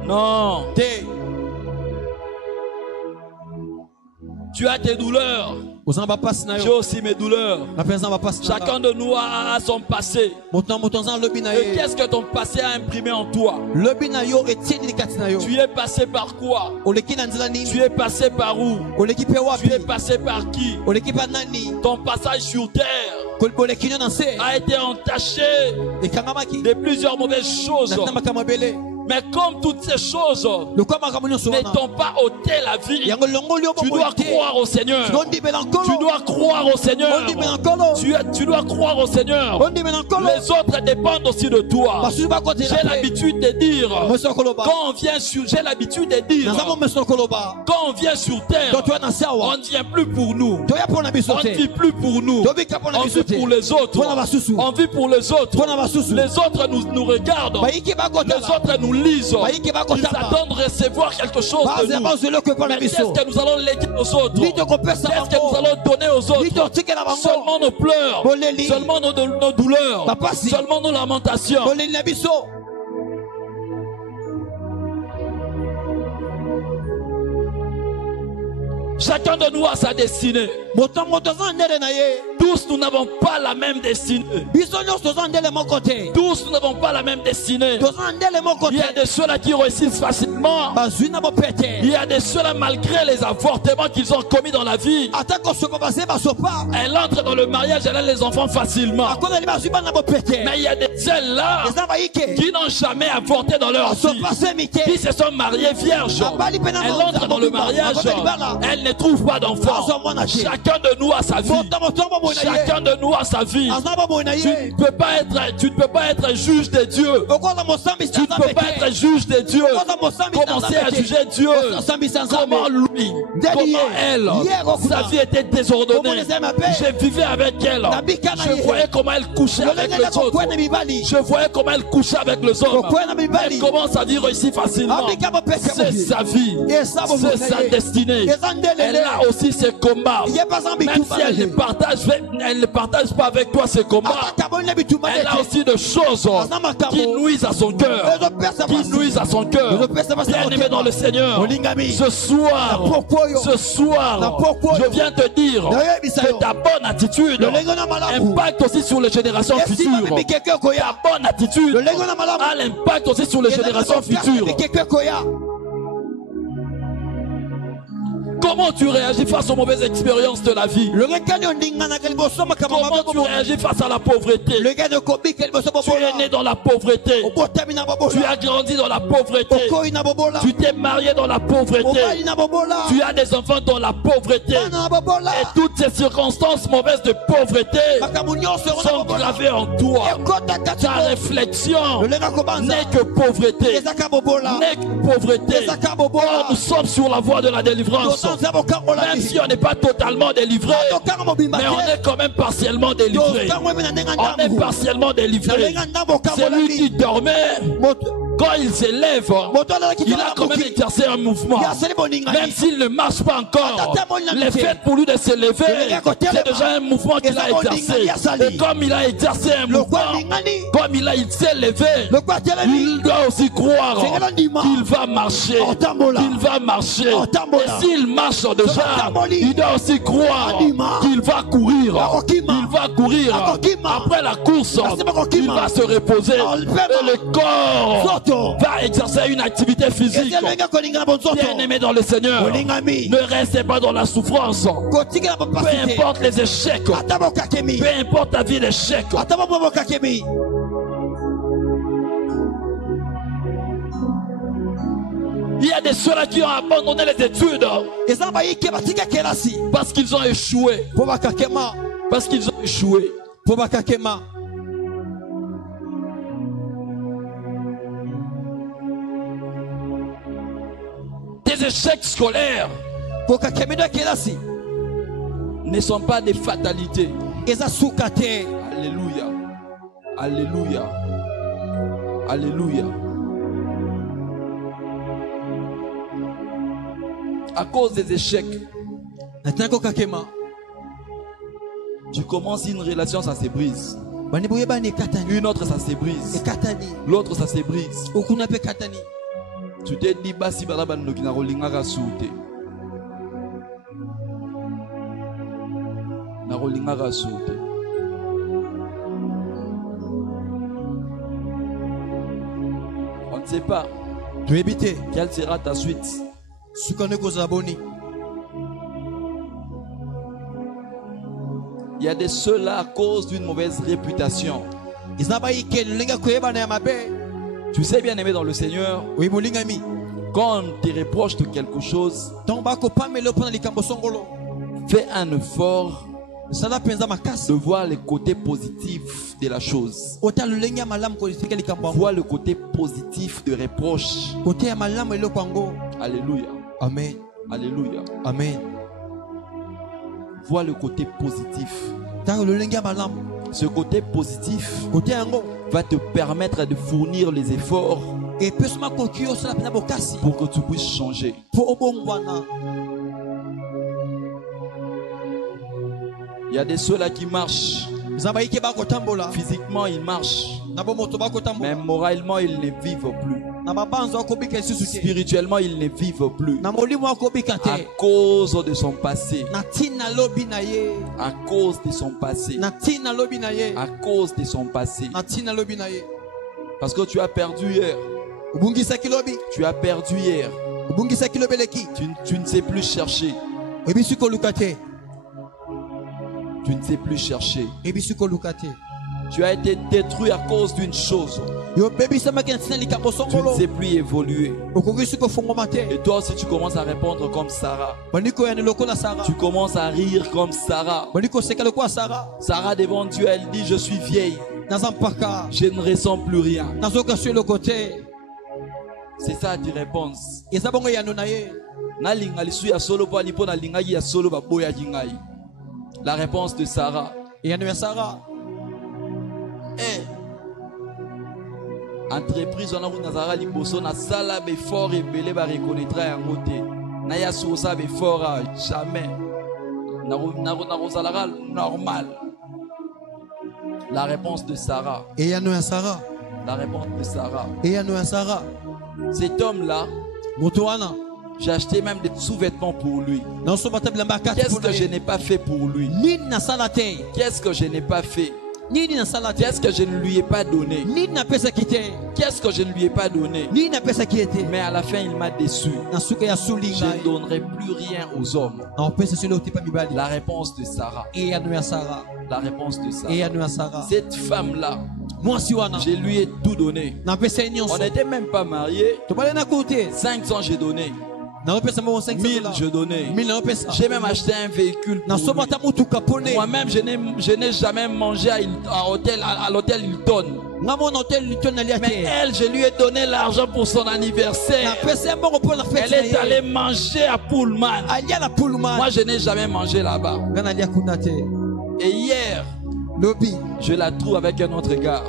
Non. Tu as tes douleurs. J'ai aussi mes douleurs. Chacun de nous a son passé. Et qu'est-ce que ton passé a imprimé en toi? Tu es passé par quoi? Tu es passé par où? Tu es passé par qui? Ton passage sur terre a été entaché de plusieurs mauvaises choses. Mais comme toutes ces choses ne t'ont pas ôté la vie, tu dois croire au Seigneur. Tu dois croire au Seigneur. Tu dois croire au Seigneur. Les autres dépendent aussi de toi. J'ai l'habitude de dire, quand on vient sur, quand on vient sur terre, on ne vient plus pour nous. On ne vit plus pour nous. On vit pour les autres. On vit pour les autres. Les autres nous regardent. Les autres nous lisent. Ils attendent de recevoir quelque chose de nous. Mais qu'est-ce que nous allons léguer aux autres? Qu'est-ce que nous allons donner aux autres? Seulement nos pleurs, seulement nos douleurs, seulement nos lamentations. Chacun de nous a sa destinée. Tous nous n'avons pas la même destinée. Tous nous n'avons pas la même destinée. Il y a de ceux-là qui réussissent facilement. Il y a de ceux-là malgré les avortements qu'ils ont commis dans la vie. Elle entre dans le mariage, elle a les enfants facilement. Mais il y a de celles-là qui n'ont jamais avorté dans leur vie, qui se sont mariées vierges. Elle entre dans le mariage, elle ne trouve pas d'enfant. Chacun de nous a sa vie. Chacun de nous a sa vie. Tu ne peux pas être juge des dieux. Tu ne peux pas être juge des dieux. Commencer à juger Dieu. Comment lui, comment elle, sa vie était désordonnée. Je vivais avec elle. Je voyais comment elle couchait avec les autres. Je voyais comment elle couchait avec les hommes. Elle commence à dire ici facilement. C'est sa vie. C'est sa destinée. Elle a aussi ses combats. Même si elle ne partage pas avec toi ses combats. Elle a aussi des choses qui nuisent à son cœur. Qui nuisent à son cœur. Bien-aimé dans le Seigneur, ce soir, je viens te dire que ta bonne attitude impacte aussi sur les générations futures. Ta bonne attitude a l'impact aussi sur les générations futures. Comment tu réagis face aux mauvaises expériences de la vie? Comment tu réagis face à la pauvreté? Tu es né dans la pauvreté. Tu as grandi dans la pauvreté. Tu t'es marié dans la pauvreté. Tu as des enfants dans la pauvreté. Et toutes ces circonstances mauvaises de pauvreté sont gravées en toi. Ta réflexion n'est que pauvreté. N'est que pauvreté. Or, nous sommes sur la voie de la délivrance. Même si on n'est pas totalement délivré, mais on est quand même partiellement délivré. On est partiellement délivré. Celui qui dormait, quand il s'élève, il a quand même exercé un mouvement. Même s'il ne marche pas encore, le fait pour lui de s'élever, c'est déjà un mouvement qu'il a exercé. Et comme il a exercé un mouvement, comme il s'est levé, il doit aussi croire qu'il va marcher. Qu'il va marcher. Et s'il marche déjà, il doit aussi croire qu'il va courir. Il va courir. Après la course, il va se reposer. Et le corps va exercer une activité physique. Bien-aimé dans le Seigneur, ne restez pas dans la souffrance. Peu importe les échecs, peu importe ta vie d'échec. Il y a des ceux-là qui ont abandonné les études parce qu'ils ont échoué. Parce qu'ils ont échoué. Des échecs scolaires ne sont pas des fatalités. Alléluia. Alléluia. Alléluia. À cause des échecs, tu commences une relation, ça se brise. Une autre, ça se brise. L'autre, ça se brise. Tu t'es dit, basi balaban no kina rolingaka soute. Na rolingaka soute. On ne sait pas quelle sera ta suite. Il y a des ceux-là à cause d'une mauvaise réputation. Tu sais, bien aimé dans le Seigneur, quand on te reproche de quelque chose, fais un effort de voir les côtés positifs de la chose. Vois le côté positif de reproche. Alléluia. Amen. Alléluia. Amen. Vois le côté positif. Ce côté positif va te permettre de fournir les efforts pour que tu puisses changer. Il y a des ceux-là qui marchent. Physiquement, ils marchent. Mais moralement, ils ne vivent plus. Spirituellement, ils ne vivent plus. À cause de son passé. À cause de son passé. À cause de son passé. Parce que tu as perdu hier. Tu as perdu hier. Tu ne sais plus chercher. Tu ne sais plus chercher. Tu as été détruit à cause d'une chose. Tu ne sais plus évoluer. Et toi aussi tu commences à répondre comme Sarah. Tu commences à rire comme Sarah. Sarah devant Dieu, elle dit: je suis vieille. Je ne ressens plus rien. C'est ça ta réponse. La réponse de Sarah. Entreprise on a Nazara liboso na sala be fort et belé ba reconnaîtra en côté na ya so ça be fort jamais na normal. La réponse de Sarah. La réponse de Sarah. Cet homme là, j'ai acheté même des sous-vêtements pour lui. Qu'est-ce que je n'ai pas fait pour lui? Qu'est-ce que je n'ai pas fait? Qu'est-ce que je ne lui ai pas donné? Qu'est-ce que je ne lui ai pas donné? Mais à la fin, il m'a déçu. Je ne donnerai plus rien aux hommes. La réponse de Sarah. La réponse de Sarah. Cette femme-là, je lui ai tout donné. On n'était même pas mariés. 500 j'ai donné. 1000 je donnais. J'ai même acheté un véhicule. Moi-même je n'ai jamais mangé à l'hôtel Hilton. Mais elle, je lui ai donné l'argent pour son anniversaire. Elle est allée manger à Pullman. Moi je n'ai jamais mangé là-bas. Et hier, je la trouve avec un autre gars.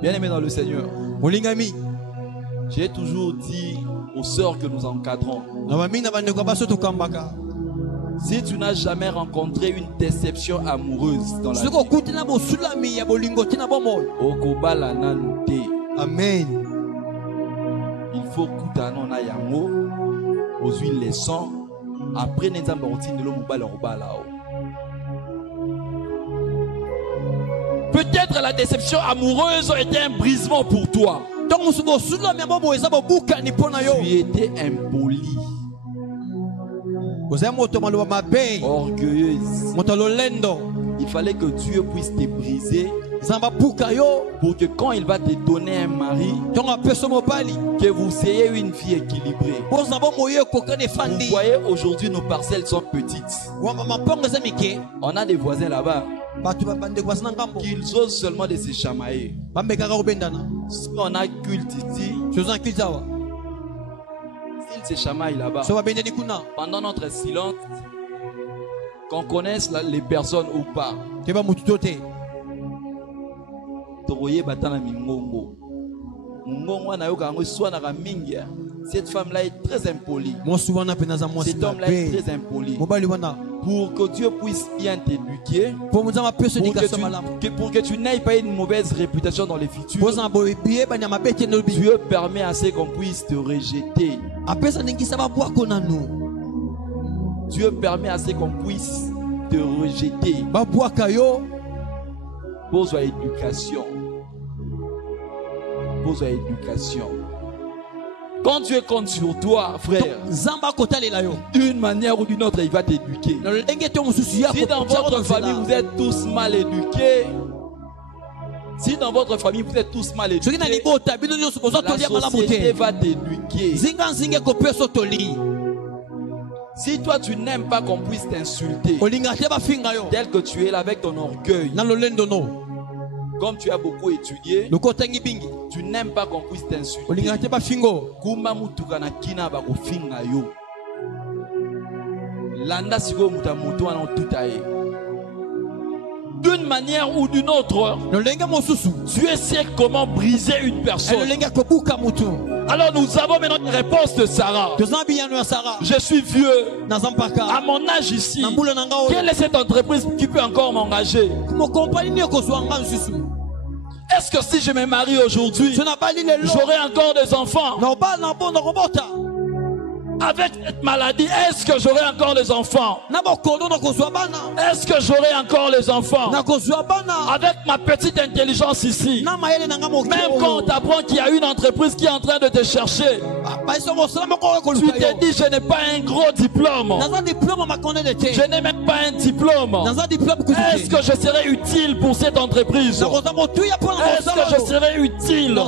Bien aimé dans le Seigneur, j'ai toujours dit aux sœurs que nous encadrons: si tu n'as jamais rencontré une déception amoureuse dans la vie, amen. Il faut que na yango aux huiles les sons après n'ensemble routine de l'homme. Peut-être la déception amoureuse était un brisement pour toi. Tu étais impoli, orgueilleuse. Il fallait que Dieu puisse te briser pour que quand il va te donner un mari, que vous ayez une vie équilibrée. Vous voyez, aujourd'hui nos parcelles sont petites. On a des voisins là-bas qu'ils osent seulement de se chamailler. Si on a culte ici, s'ils se chamaillent là-bas, pendant notre silence, qu'on connaisse les personnes ou pas, cette femme-là est très impolie. Cet homme-là est très impoli. Pour que Dieu puisse bien t'éduquer, pour que tu n'aies pas une mauvaise réputation dans les futurs, Dieu permet à ce qu'on puisse te rejeter. Dieu permet à ce qu'on puisse te rejeter. Pose à éducation. Pose à éducation. Quand Dieu compte sur toi, frère, d'une manière ou d'une autre, il va t'éduquer. Si dans votre famille vous êtes tous mal éduqués, la société va t'éduquer. Si toi tu n'aimes pas qu'on puisse t'insulter, tel que tu es là avec ton orgueil, comme tu as beaucoup étudié, tu n'aimes pas qu'on puisse t'insulter. D'une manière ou d'une autre, Dieu sait comment briser une personne. Alors nous avons maintenant une réponse de Sarah. Je suis vieux. À mon âge ici, quelle est cette entreprise qui peut encore m'engager? Est-ce que si je me marie aujourd'hui, j'aurai encore des enfants? Avec cette maladie, est-ce que j'aurai encore les enfants? Est-ce que j'aurai encore les enfants? Avec ma petite intelligence ici, même quand on t'apprend qu'il y a une entreprise qui est en train de te chercher, Tu t'es dit, je n'ai pas un gros diplôme. Je n'ai même pas un diplôme. Est-ce que je serai utile pour cette entreprise? Est-ce que je serai utile?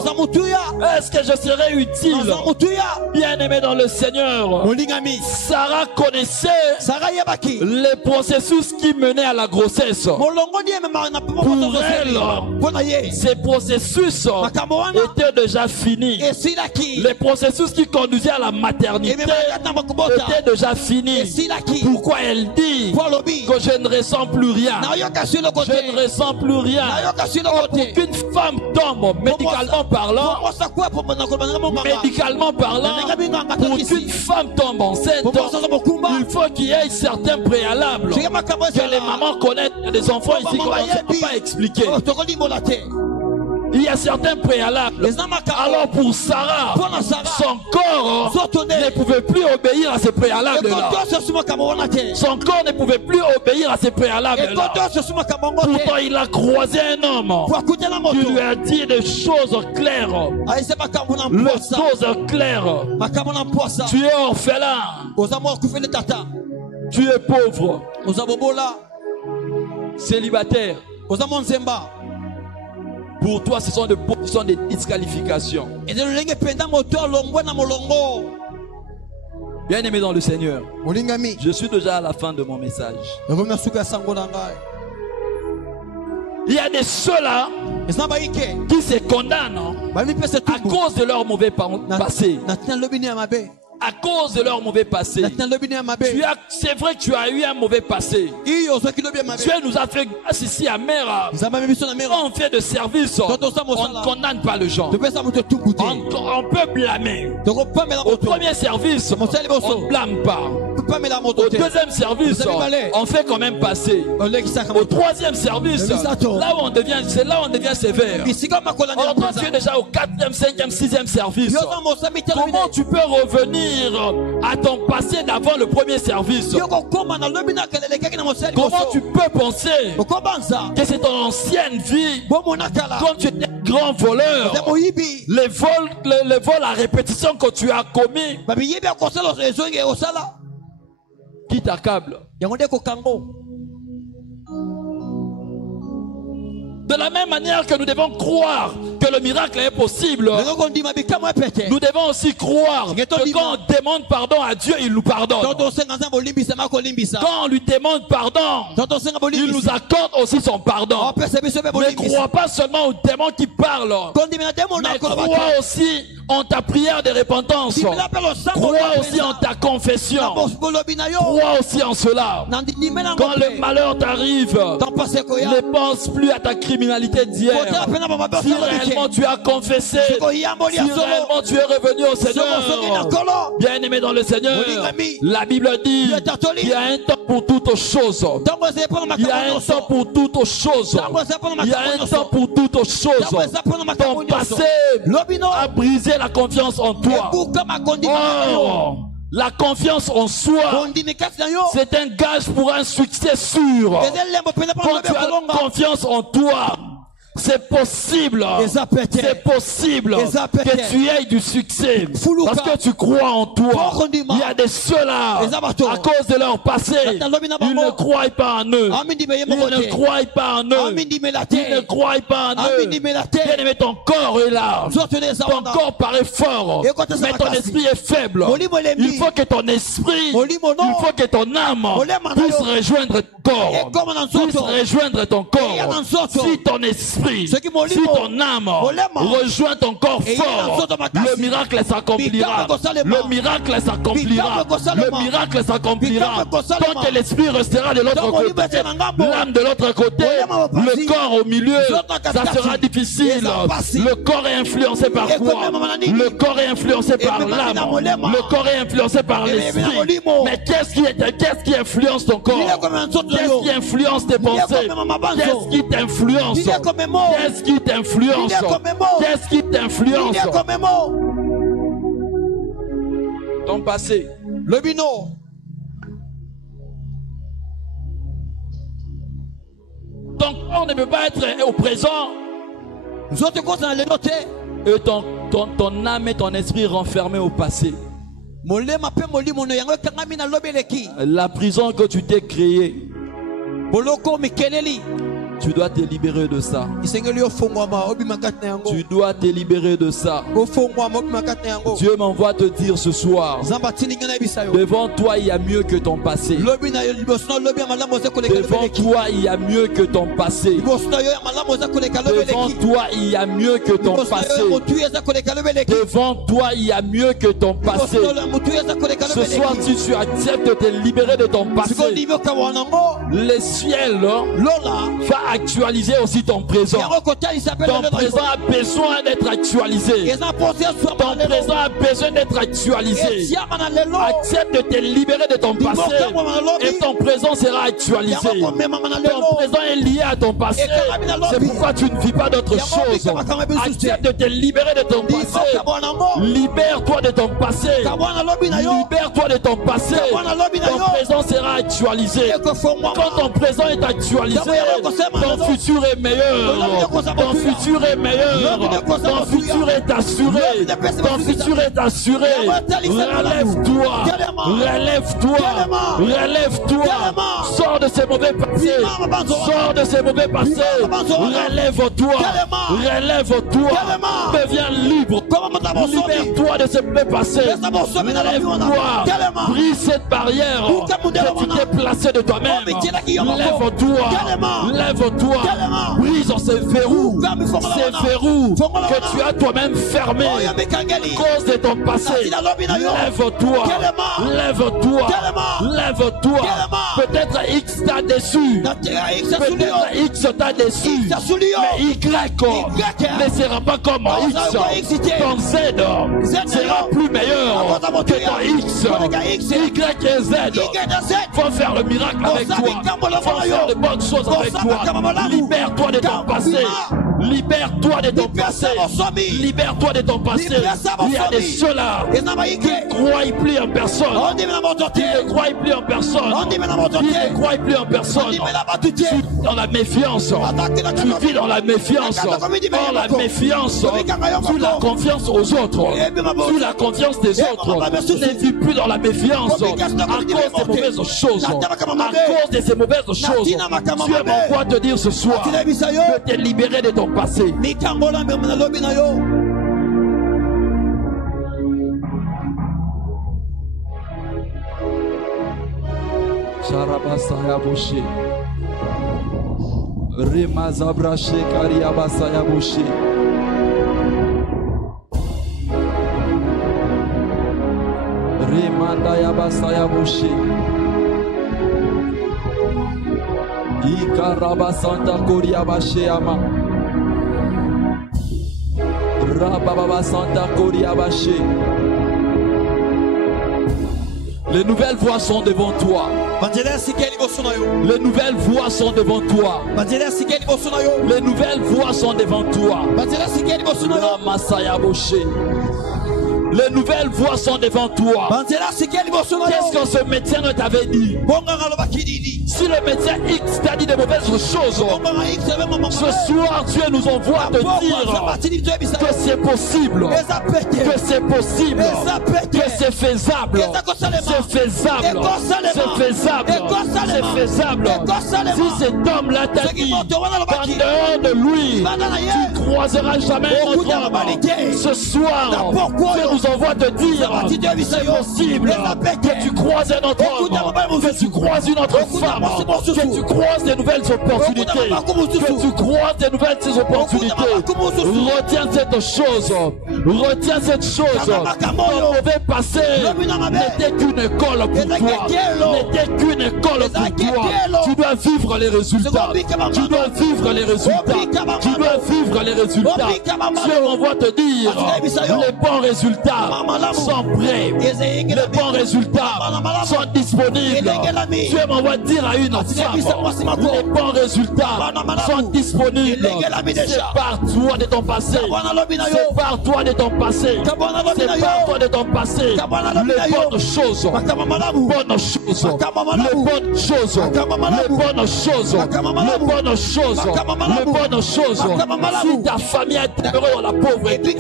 Est-ce que je serai utile? Bien-aimé dans le Seigneur, Sarah connaissait les processus qui menaient à la grossesse. Pour elle, ces processus étaient déjà finis. Les processus qui conduisaient à la maternité étaient déjà finis. Pourquoi elle dit que je ne ressens plus rien? Je ne ressens plus rien. Pour qu'une femme tombe, médicalement parlant, pour qu'une femme tombe enceinte, il faut qu'il y ait certains préalables que les mamans connaissent. Les enfants ici qu'on ne peut pas expliquer. Il y a certains préalables. Alors pour Sarah, son corps ne pouvait plus obéir à ces préalables-là. Son corps ne pouvait plus obéir à ces préalables-là. Pourtant il a croisé un homme qui lui a dit des choses claires. Les choses claires. Tu es orphelin. Tu es pauvre. Célibataire. Pour toi, ce sont des disqualifications. Bien aimé dans le Seigneur, je suis déjà à la fin de mon message. Il y a des ceux-là qui se condamnent à cause de leur mauvais passé. À cause de leur mauvais passé. C'est vrai que tu as eu un mauvais passé. Dieu nous a fait grâce ici à Mera. On fait de service. On ne condamne pas les gens. On peut blâmer. Au premier service, on ne blâme pas. Au deuxième service, on fait quand même passer. Au troisième service, là où on devient sévère. Alors toi tu es déjà au 4e, 5e, 6e service. Comment tu peux revenir à ton passé d'avant le premier service? Comment tu peux penser que c'est ton ancienne vie, quand tu étais grand voleur, les vols à répétition que tu as commis, qui t'accable? De la même manière que nous devons croire que le miracle est possible, nous devons aussi croire que quand on demande pardon à Dieu, il nous pardonne. Quand on lui demande pardon, il nous accorde aussi son pardon. Ne crois pas seulement aux démons qui parlent, mais crois aussi en ta prière de repentance. Crois aussi en ta confession. Crois aussi en cela. Quand le malheur t'arrive, ne pense plus à ta criminalité d'hier. Si réellement tu as confessé, si réellement tu es revenu au Seigneur, bien aimé dans le Seigneur, la Bible dit qu'il y a un temps pour toutes choses. Il y a un temps pour toutes choses. Il y a un temps pour toutes choses. Ton passé a brisé la confiance en toi. Oh, la confiance en soi, c'est un gage pour un succès sûr. Quand tu as confiance en toi, c'est possible que tu aies du succès parce que tu crois en toi. Il y a des ceux-là, à cause de leur passé, ils ne croient pas en eux. Ils ne croient pas en eux. Ils ne croient pas en eux. Bien aimé, ton corps est là. Ton corps paraît fort, mais ton esprit est faible. Il faut que ton esprit, il faut que ton âme puisse rejoindre ton corps. Puisse rejoindre ton corps. Si ton esprit, si ton âme rejoint ton corps fort, le miracle s'accomplira. Le miracle s'accomplira. Le miracle s'accomplira. Tant que l'esprit restera de l'autre côté, l'âme de l'autre côté, le corps au milieu, ça sera difficile. Le corps est influencé par quoi? Le corps est influencé par l'âme. Le corps est influencé par l'esprit. Mais qu'est-ce qui influence ton corps? Qu'est-ce qui influence tes pensées? Qu'est-ce qui t'influence? Qu'est-ce qui t'influence? Qu'est-ce qui t'influence? Ton passé. Le bino. Ton corps ne peut pas être au présent Et ton âme et ton esprit renfermés au passé. La prison que tu t'es créée, tu dois te libérer de ça. Tu dois te libérer de ça. Dieu m'envoie te dire ce soir, devant toi il y a mieux que ton passé. Devant toi il y a mieux que ton passé. Devant toi il y a mieux que ton passé. Devant toi il y a mieux que ton passé. Ce soir si tu acceptes de te libérer de ton passé, le ciel va actualiser aussi ton présent. Ton présent a besoin d'être actualisé. Ton présent a besoin d'être actualisé. Accepte de te libérer de ton passé et ton présent sera actualisé. Ton présent est lié à ton passé. C'est pourquoi tu ne vis pas d'autre chose. Accepte de te libérer de ton passé. Libère-toi de ton passé. Libère-toi de ton passé. Ton présent sera actualisé. Quand ton présent est actualisé, ton futur est meilleur. Ton futur est meilleur. Ton futur est assuré. Ton futur est assuré. Relève-toi. Relève-toi. Relève-toi. Sors de ces mauvais passés. Sors de ces mauvais passés. Relève-toi. Relève-toi. Deviens libre. Libère-toi de ces mauvais passés. Lève-toi. Brise cette barrière que tu t'es placée de toi-même. Lève-toi. Lève-toi. Brise ces verrous que tu as toi-même fermés à cause de ton passé. Lève-toi. Lève-toi. Lève-toi. Peut-être X t'a déçu. Peut-être X t'a déçu. Mais Y ne sera pas comme X. Ton Z sera plus meilleur que ton X. Y et Z vont faire le miracle avec toi. Vont faire de bonnes choses avec toi. Libère-toi de ton passé. Libère-toi de ton passé. Libère-toi de ton passé. Il y a des ceux-là qui ne croient plus en personne. Qui ne croient plus en personne. Qui ne croient plus en personne. Tu vis dans la méfiance. Tu vis dans la méfiance. Dans la méfiance. Tu la confiance aux autres. Tu la confiance des autres. Ne vis plus dans la méfiance. À cause des mauvaises choses. À cause de ces mauvaises choses. Dieu m'envoie te dire ce soir de te libérer de ton passé. Sharabasayaboshe Remazabrashe Kariabasayaboshe Remandayabasayaboshe Ikarabasanta Koriabashe Ama Rababa Santa Koriabashe. Les nouvelles voies sont devant toi. Les nouvelles voies sont devant toi. Les nouvelles voies sont devant toi. Les nouvelles voies sont devant toi. Qu'est-ce que ce médecin ne t'avait dit? Si le médecin X t'a dit de mauvaises choses, ce soir Dieu nous envoie te dire que c'est possible, que c'est possible, que c'est faisable, c'est faisable, c'est faisable, c'est faisable. Si cet homme-là t'a dit qu'en dehors de lui, tu ne croiseras jamais notre homme, ce soir Dieu nous envoie te dire c'est possible que tu croises un autre homme, que tu croises une autre femme, que tu croises de nouvelles opportunités, que tu croises de nouvelles opportunités. Retiens cette chose, retiens cette chose. Ton mauvais passé n'était qu'une école pour toi, n'était qu'une école pour toi. Tu dois vivre les résultats, tu dois vivre les résultats, tu dois vivre les résultats. Dieu m'envoie te dire les bons résultats sont prêts, les bons résultats sont disponibles. Dieu m'envoie dire à une femme, les bons résultats sont disponibles. Sépare-toi de ton passé, sépare-toi de de ton passé. Sépare-toi de ton passé. Les bonnes choses. Les bonnes choses. Les bonnes choses. Les bonnes choses. Les bonnes choses. Les bonnes choses. Si ta famille a été heureux dans la pauvreté,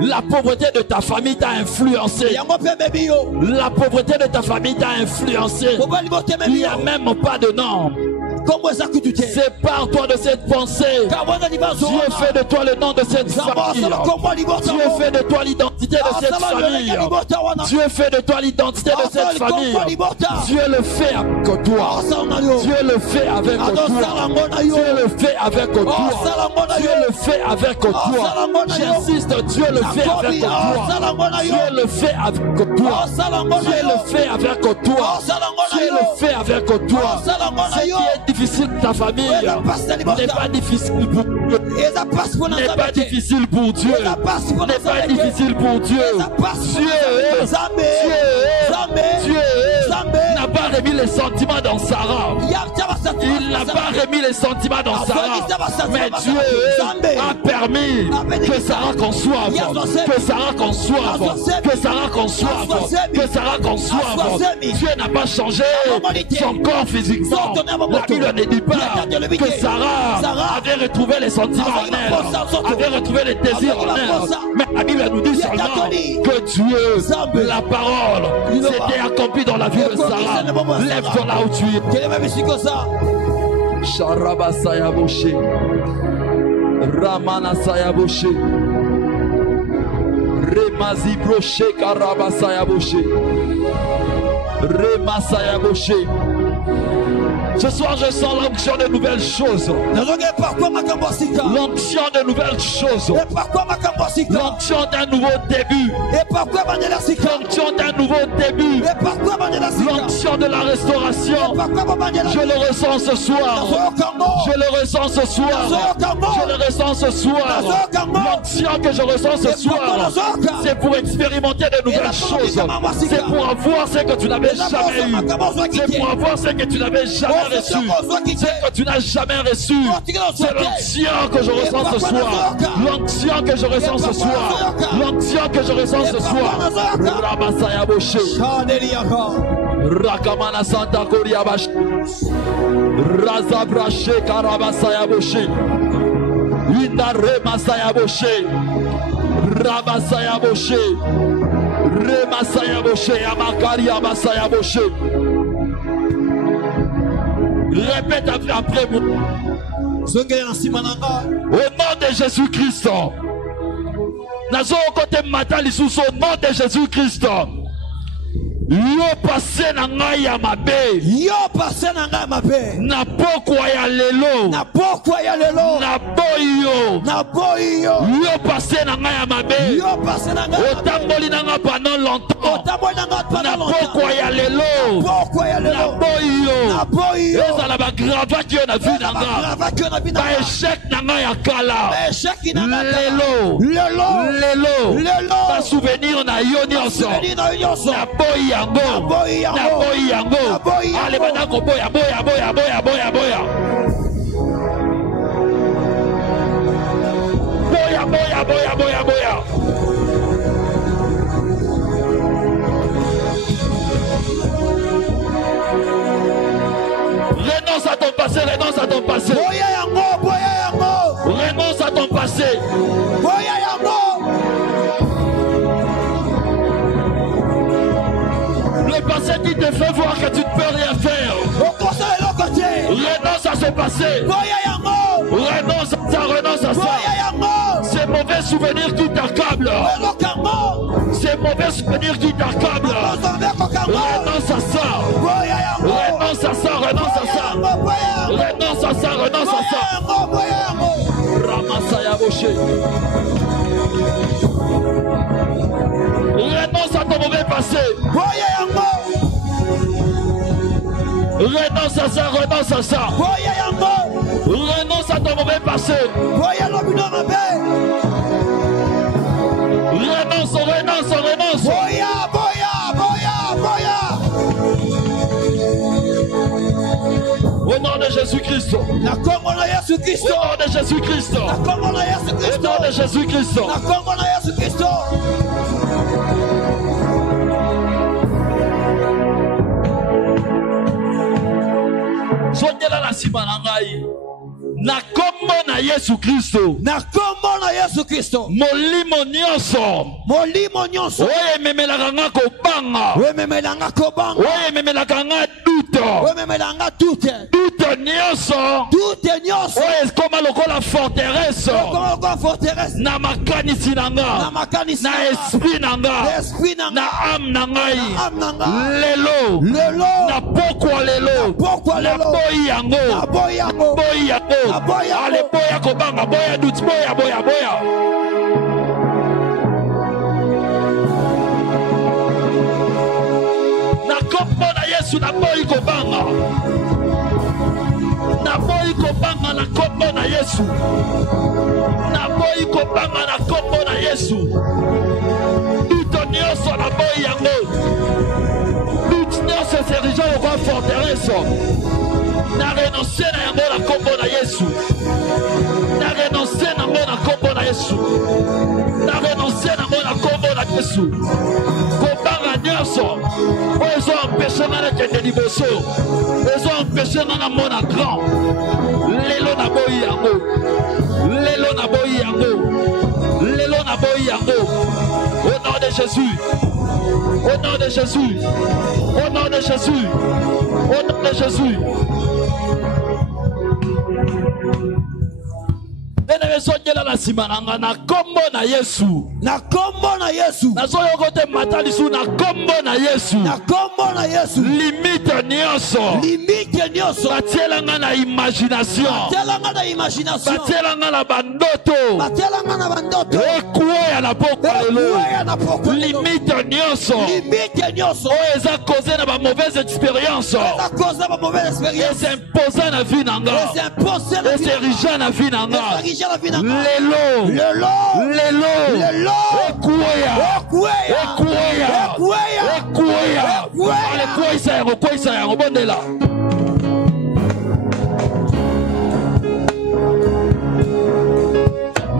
la pauvreté de ta famille t'a influencé. La pauvreté de ta famille t'a influencé. Il n'y a même pas de normes. Sépare-toi de cette pensée. Dieu fait de toi le nom de cette famille. Dieu fait de toi l'identité de cette famille. Dieu fait de toi l'identité de cette famille. Dieu le fait avec toi. Dieu le fait avec toi. Dieu le fait avec toi. Dieu le fait avec toi. J'insiste, Dieu le fait avec toi. Dieu le fait avec toi. Dieu le fait avec toi. Dieu le fait avec toi. Ce qui est difficile pour ta famille n'est pas difficile pour Dieu. N'est pas difficile pour Dieu. N'est pas difficile pour Dieu. Dieu n'a pas remis les sentiments dans Sarah. Il n'a pas remis les sentiments dans Sarah. Mais Dieu a permis que Sarah conçoive. Que Sarah conçoive. Que Sarah conçoive. Que Sarah conçoive. Dieu n'a pas changé son corps physiquement. La Bible ne dit pas que Sarah avait retrouvé les sentiments en elle, avait retrouvé les désirs en elle. Mais la Bible nous dit seulement que Dieu, la parole, s'était accomplie dans la vie de Sarah. Lève-toi là où tu es. Sharaba Sayaboshe, Ramana Sayaboshe, Remazi Broche Karaba Sayaboshe, Rema Sayaboshe. Ce soir, je sens l'onction de nouvelles choses. L'onction de nouvelles choses. L'onction d'un nouveau début. L'onction d'un nouveau début. L'onction de la restauration. Je le ressens ce soir. Je le ressens ce soir. Je le ressens ce soir. L'onction que je ressens ce soir, c'est pour expérimenter de nouvelles choses. C'est pour avoir ce que tu n'avais jamais eu. C'est pour avoir ce que tu n'avais jamais reçu. C'est que tu n'as jamais reçu. C'est l'onction que je ressens ce soir. L'onction que je ressens ce soir. L'onction que je ressens ce soir. Ramasaya Boshe. Rakamana Santa Koriabash. Razabrache Karabasaya Boshe. Inare Masaya Boshe. Ramasaya Boshe. Remasaya Boshe. Amakaria Masaya Boshe. Répète après moi. Au nom de Jésus-Christ. Nazo côté matin sous au nom de Jésus-Christ. Yo passé na ngai ya mabe. Yo passé na ngai mabe. Na pokwa ya lelo. Na pokwa ya lelo. Na boyo. Na boyo. Yo passé na ngai ya mabe. Yo passé na ngai. Otamboli na ngai pendant longtemps. Otamboli na ngai pendant longtemps. Na pokwa ya lelo. Pokwa ya lelo. Na boyo. Na boyo. Eza na ba grava qui on a vu na ngai. Grava qui on a vu na ngai. Ba échec na ngai ya kala. Ba échec na ngai. Lelo. Lelo. Lelo. Lelo. Ba souvenir na yo nyonso. Souvenir na yo nyonso. Na boyo. Boya, allez, maintenant, boya. Renonce à ton passé, renonce à ton passé. Renonce à ton passé. Le passé qui te fait voir que tu ne peux rien faire. Renonce à ce passé. Renonce à ça. Ces mauvais souvenirs qui t'accablent. Ces mauvais souvenirs qui t'accablent. Renonce à ça. Renonce à ça. Renonce à ça. Ramasaya Boshe. Renonce à ton mauvais passé. Renonce à ça. Renonce à ton mauvais passé. Renonce. Au nom de Jésus-Christ. Au nom de Jésus-Christ. Au nom de Jésus-Christ. Zongela na sima na ngai. Na kombo na Yesu Kristo. Molimo nyonso. Oye memelaka nga kobanga. Oye memelaka nga dute nyonso. Oye koma lokola forteresse. Na makanisi na nga. Na esprit na nga. Na âme na ngai. Lelo. Na pokwa lelo. Na boyi yango. Allez, boya kobanga, boya doute, boya. Na kombo na Yesu na boyi kobanga. Na boyi kobanga na kombo na Yesu. Na boyi kobanga na kombo na Yesu. Doute nyonso na boyi yango. Doute nyonso s'érige au forteresse. Na renoncer na yango na kombo na Yesu. Na renoncer na yango na kombo na Yesu. Na renoncer na yango na kombo na Yesu. Kobanga nyonso. Ozo empêcher na kende liboso. Ozo empêcher na mona grand. Lelo na boyi yango. Lelo na boyi yango. Lelo na boyi yango. Au nom de Jésus. Au nom de Jésus. Au nom de Jésus. Au nom de Jésus. Na simana na kombo na Yesu. Na kombo na Yesu. Na soyo kote matalisu na kombo na Yesu. Na kombo na Yesu. Limite nyonso. Limite nyonso. Batielanga na imagination. Batielanga na imagination. Batielanga na bandoto. Batielanga na bandoto. Ekuya na pokwa lelo. Ekuya na pokwa lelo. Limite nyonso. Limite nyonso. O eza causer na ba mauvaise expérience. Eza causer na ba mauvaise expérience. Eza imposer na vie nanga. Eza imposer na vie. Eza erige na vie nanga. Lelo. Ekuya. Ale koisa yango bondela.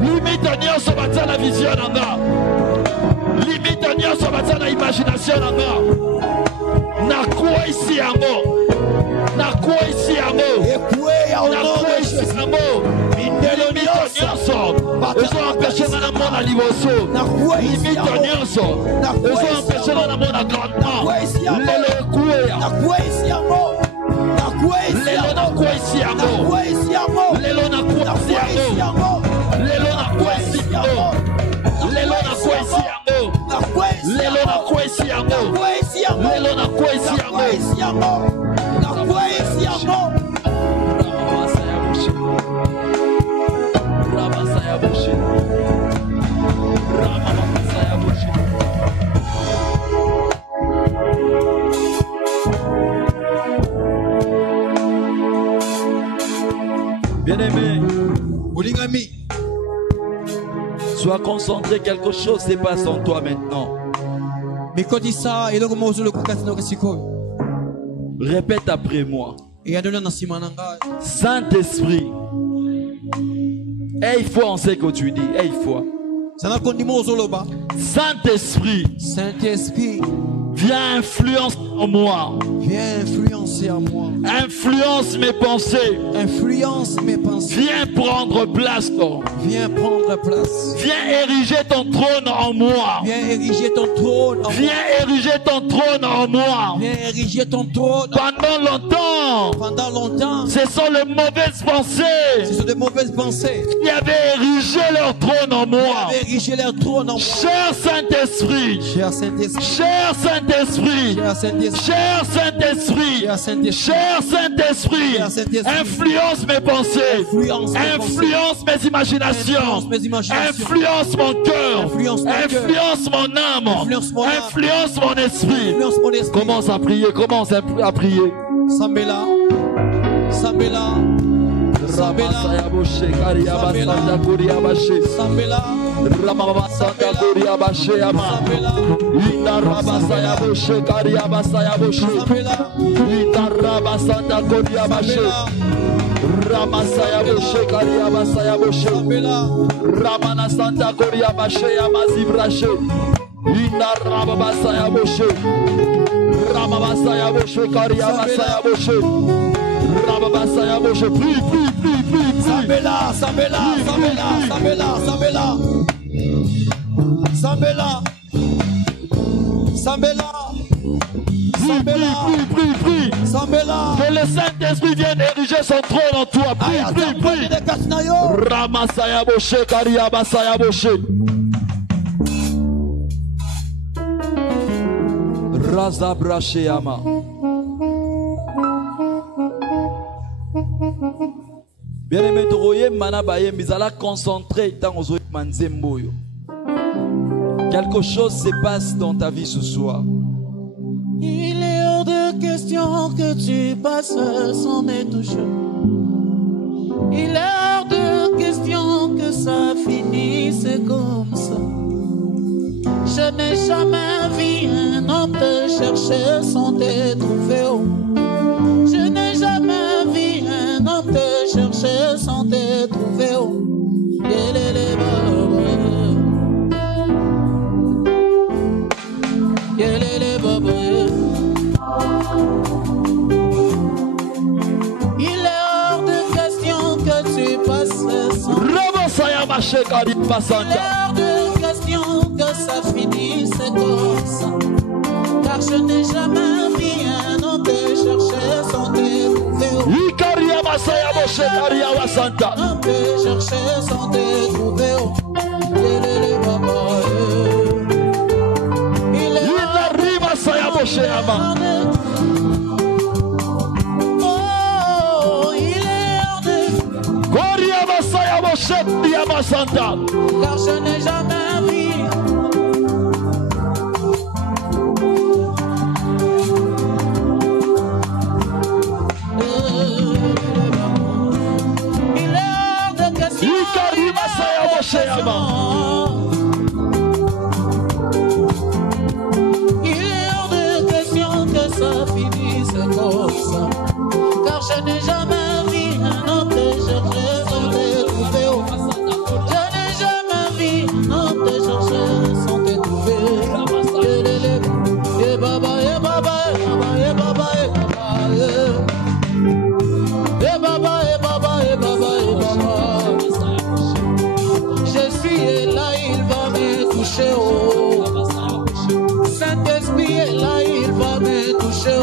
Limite nyonso batia na vision nanga. Limite nyonso batia na imagination nanga. Na koisi yango. Ils ont empêché dans le monde à liboso. Limite nyonso. Ils ont empêché dans le monde à grandement. Lelo kuya. Lelo na kuisi yango. Lelo na kuisi yango. Lelo na kuisi yango. Lelo na kuisi yango. Lelo na kuisi yango. Lelo na kuisi yango. Bien-aimé, sois concentré, quelque chose se passe en toi maintenant. Répète après moi. Saint-Esprit, aie foi en ce que tu dis, aie foi. Saint-Esprit, viens influencer en moi. Viens influencer en moi. Influence mes pensées. Influence mes pensées. Viens prendre place. Viens prendre place. Viens ériger ton trône en moi. Viens ériger ton trône en moi. Viens ériger ton trône en moi. Viens ériger ton trône. Pendant longtemps. Ce sont les mauvaises pensées. Ce sont des mauvaises pensées. Qui avaient érigé leur trône en moi. Qui avaient érigé leur trône en moi. Cher Saint-Esprit. Cher Saint-Esprit. Cher Saint-Esprit. Cher Saint-Esprit. Cher Saint-Esprit. Influence mes pensées. Influence mes imaginations. Influence mon cœur. Influence mon âme. Influence mon esprit. Commence à prier. Commence à prier. Sambela. Sambela. Sambela. Sambela. Ramama Santa Koria Bashema. Ita Rabasaya Boshe Karia Basaya Boshe. Ita Rabasanta Koria Bashe. Ramasaya Boshe Karia Basaya Boshe. Ramana Santa Koria Bashe Amazibrashe. Ina Rabasaya Boshe. Ramabasaya Boshe Karia Basaya Boshe. Ramabasaya Boshe. Prie. Sambela. Que le Saint-Esprit vienne ériger son trône en toi. Prie. Ramasaya Boshe Karia Basaya Boshe. Razabrasheyama. Bien-aimé Toroye Manabaye, Mizala concentré dans aux manzemboyo. Quelque chose se passe dans ta vie ce soir. Il est hors de question que tu passes sans me toucher. Il est hors de question que ça finisse comme ça. Je n'ai jamais vu un homme te chercher sans te trouver. Je n'ai jamais vu un homme te chercher sans te trouver. Il est hors de question que tu passes sans. Il est hors de question que ça finisse comme ça. Car je n'ai jamais vu un homme te chercher sans te trouver. Un homme te chercher sans te trouver. Il arrive à Sayaboshéama. Oh, il est hors de. Car je n'ai jamais vu. Il est hors de question. Il est hors de question que ça finisse comme ça. Car je n'ai jamais vu un homme te chercher sans te trouver. Je n'ai jamais vu un homme te chercher sans te trouver. Je suis là, il va me toucher. Saint-Esprit est là, il va me toucher.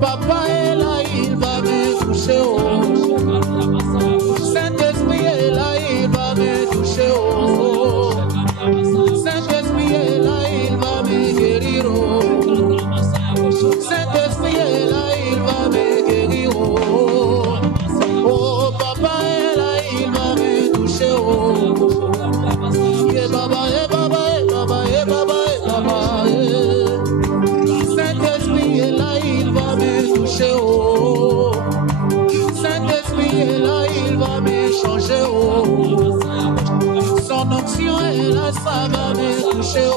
Papa est là, il va me toucher. Saint-Esprit est là, il va me toucher. Saint-Esprit est là, il va me guérir. Saint-Esprit est là, il va me guérir. Oh, papa est là, il va me toucher. Saint-Esprit est là, il va me toucher. Saint-Esprit est là, il va me changer. Son onction est là, ça va me toucher.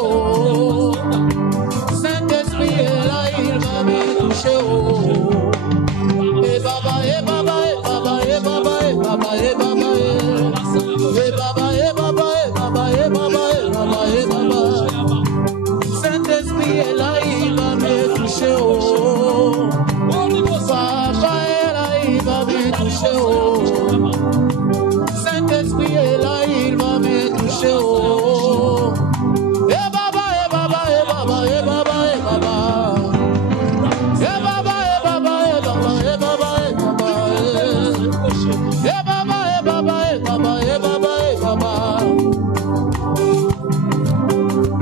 Saint-Esprit est là, il va me toucher. Saint-Esprit est là, il va me toucher. Papa est là, il va me toucher. Saint-Esprit est là, il va me toucher.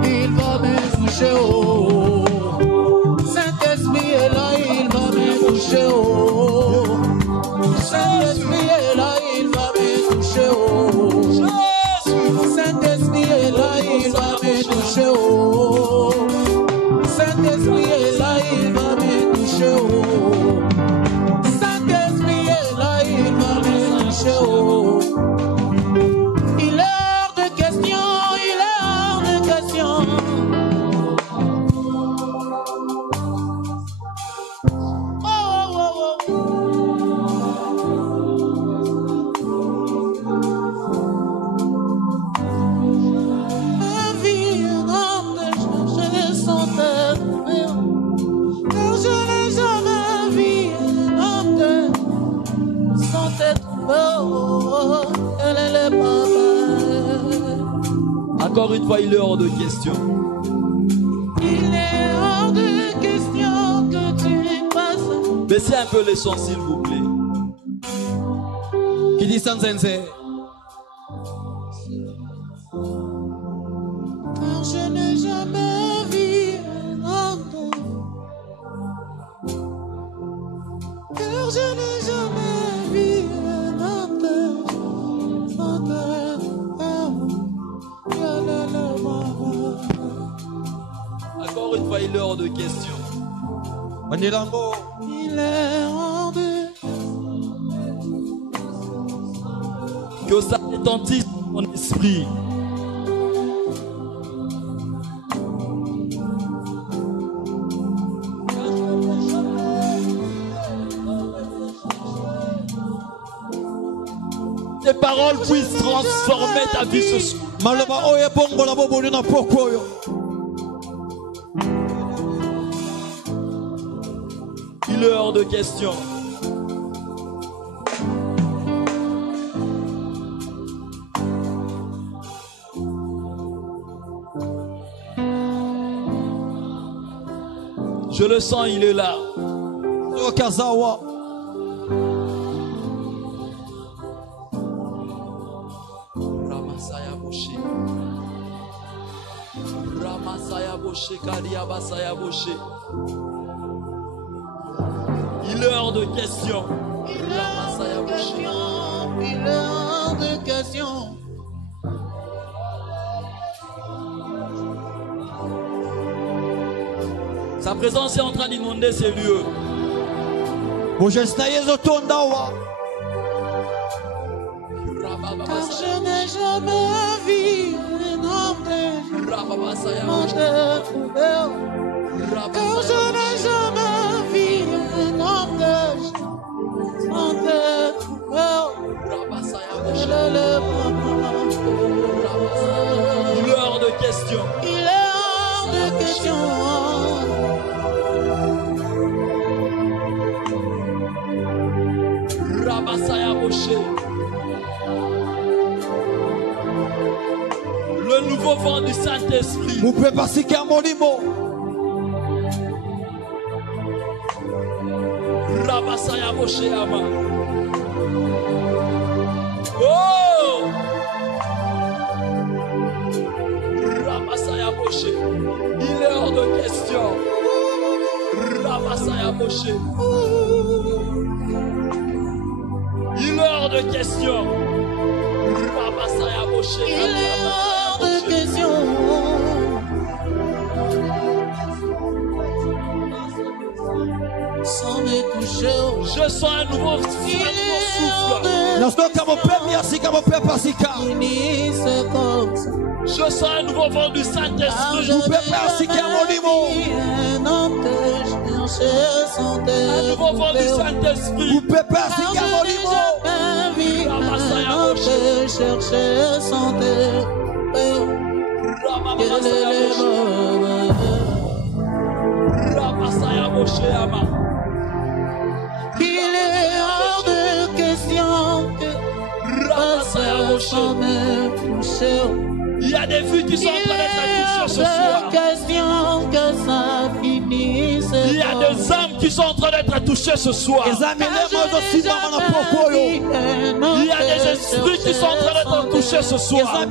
Il va me toucher. Saint-Esprit est là, il va me toucher. Saint-Esprit est là, il va me toucher. Encore une fois, il est hors de question. Il est hors de question que tu passes. Baissez un peu les sons, s'il vous plaît. Qui dit sans zenze? Car je n'ai jamais vu un homme. Car je n'ai jamais vu un homme. Encore une fois, il est hors de question. Il est hors de que ça retentisse dans ton esprit. Tes paroles puissent transformer ta vie ce soir. Il est hors de question. Je le sens, il est là. Okazawa. Ramasaya Boshe. Ramasaya Boshe, Kadiabasaya Boshe. Il est hors de question. Il est hors de question. Sa présence est en train d'inonder ces lieux. Car je n'ai jamais vu un homme de car je n'ai jamais vu un homme Il est hors de question. Il est hors de question. Rabasaya Boshe. Le nouveau vent du Saint-Esprit. Vous pouvez passer qu'à mon limo. Rabasaya Boshe Ama. Oh! Rabasaya Boshe. Il est hors de question. Rabasaya Boshe. Il est hors de question. Rabasaya Boshe. Il est hors de question. Sans me toucher. Je sens un nouveau souffle. Je sens un nouveau vent du Saint-Esprit. Un nouveau vent du Saint-Esprit. Chercher son terre. Il est hors de question que sans me toucher. Il y a des vies qui sont en train d'être touchées ce soir. Il est hors de question que ça finisse. Il y a des âmes qui sont en train d'être touchées ce soir. Il y a des esprits qui sont en train d'être touchés ce soir.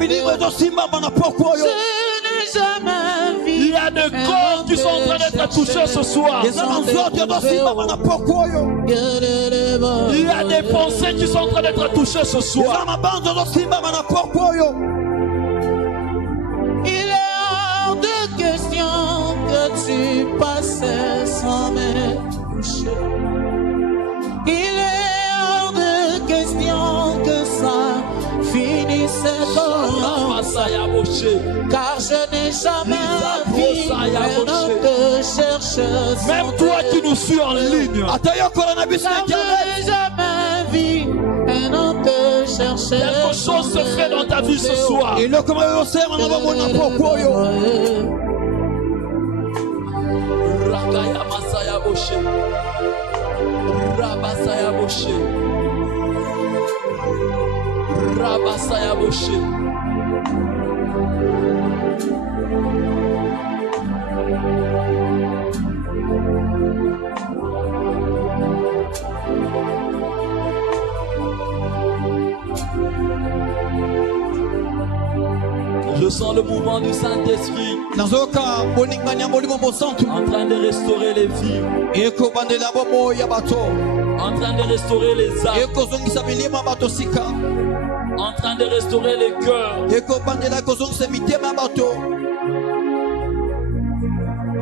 Il y a des corps qui sont en train d'être touchés ce soir. Il y a des pensées qui sont en train d'être touchées ce soir. Il est hors de question que tu passes sans me toucher. Il est hors de question que ça finisse comme ça. Car je n'ai jamais vu un homme te chercher. Même toi qui nous suis en ligne. Je n'ai jamais vu un homme te chercher. Quelque chose se fait dans ta vie ce soir. Rakaya Masaya Boshe. Rabasaya Boshe. Rabasaya Boshe. Je sens le mouvement du Saint-Esprit en train de restaurer les vies, en train de restaurer les âmes, en train de restaurer les cœurs.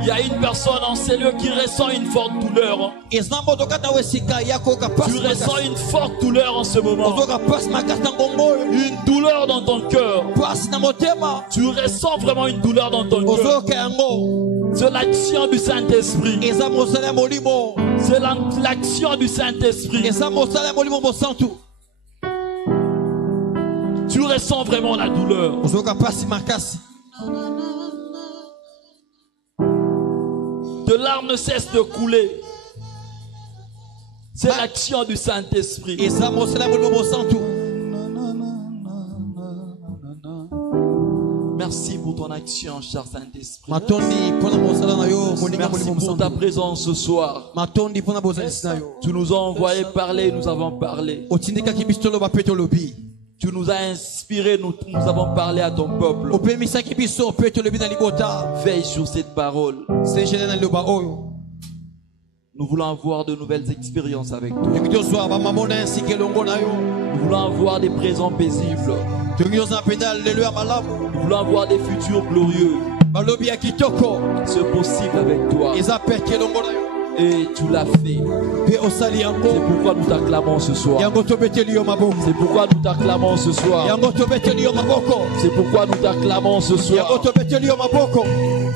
Il y a une personne en ces lieux qui ressent une forte douleur. Tu ressens une forte douleur en ce moment. Une douleur dans ton cœur. Tu ressens vraiment une douleur dans ton cœur. C'est l'action du Saint-Esprit. C'est l'action du Saint-Esprit. Tu ressens vraiment la douleur. De larmes ne cessent de couler. C'est l'action du Saint-Esprit. Merci pour ton action, cher Saint-Esprit. Merci pour ta présence ce soir. Tu nous as envoyé parler, nous avons parlé. Tu nous as inspiré, nous avons parlé à ton peuple. Veille sur cette parole. Nous voulons avoir de nouvelles expériences avec toi. Nous voulons avoir des présents paisibles. Nous voulons avoir des futurs glorieux. C'est possible avec toi. Et tu l'as fait. C'est pourquoi nous t'acclamons ce soir. C'est pourquoi nous t'acclamons ce soir. C'est pourquoi nous t'acclamons ce soir.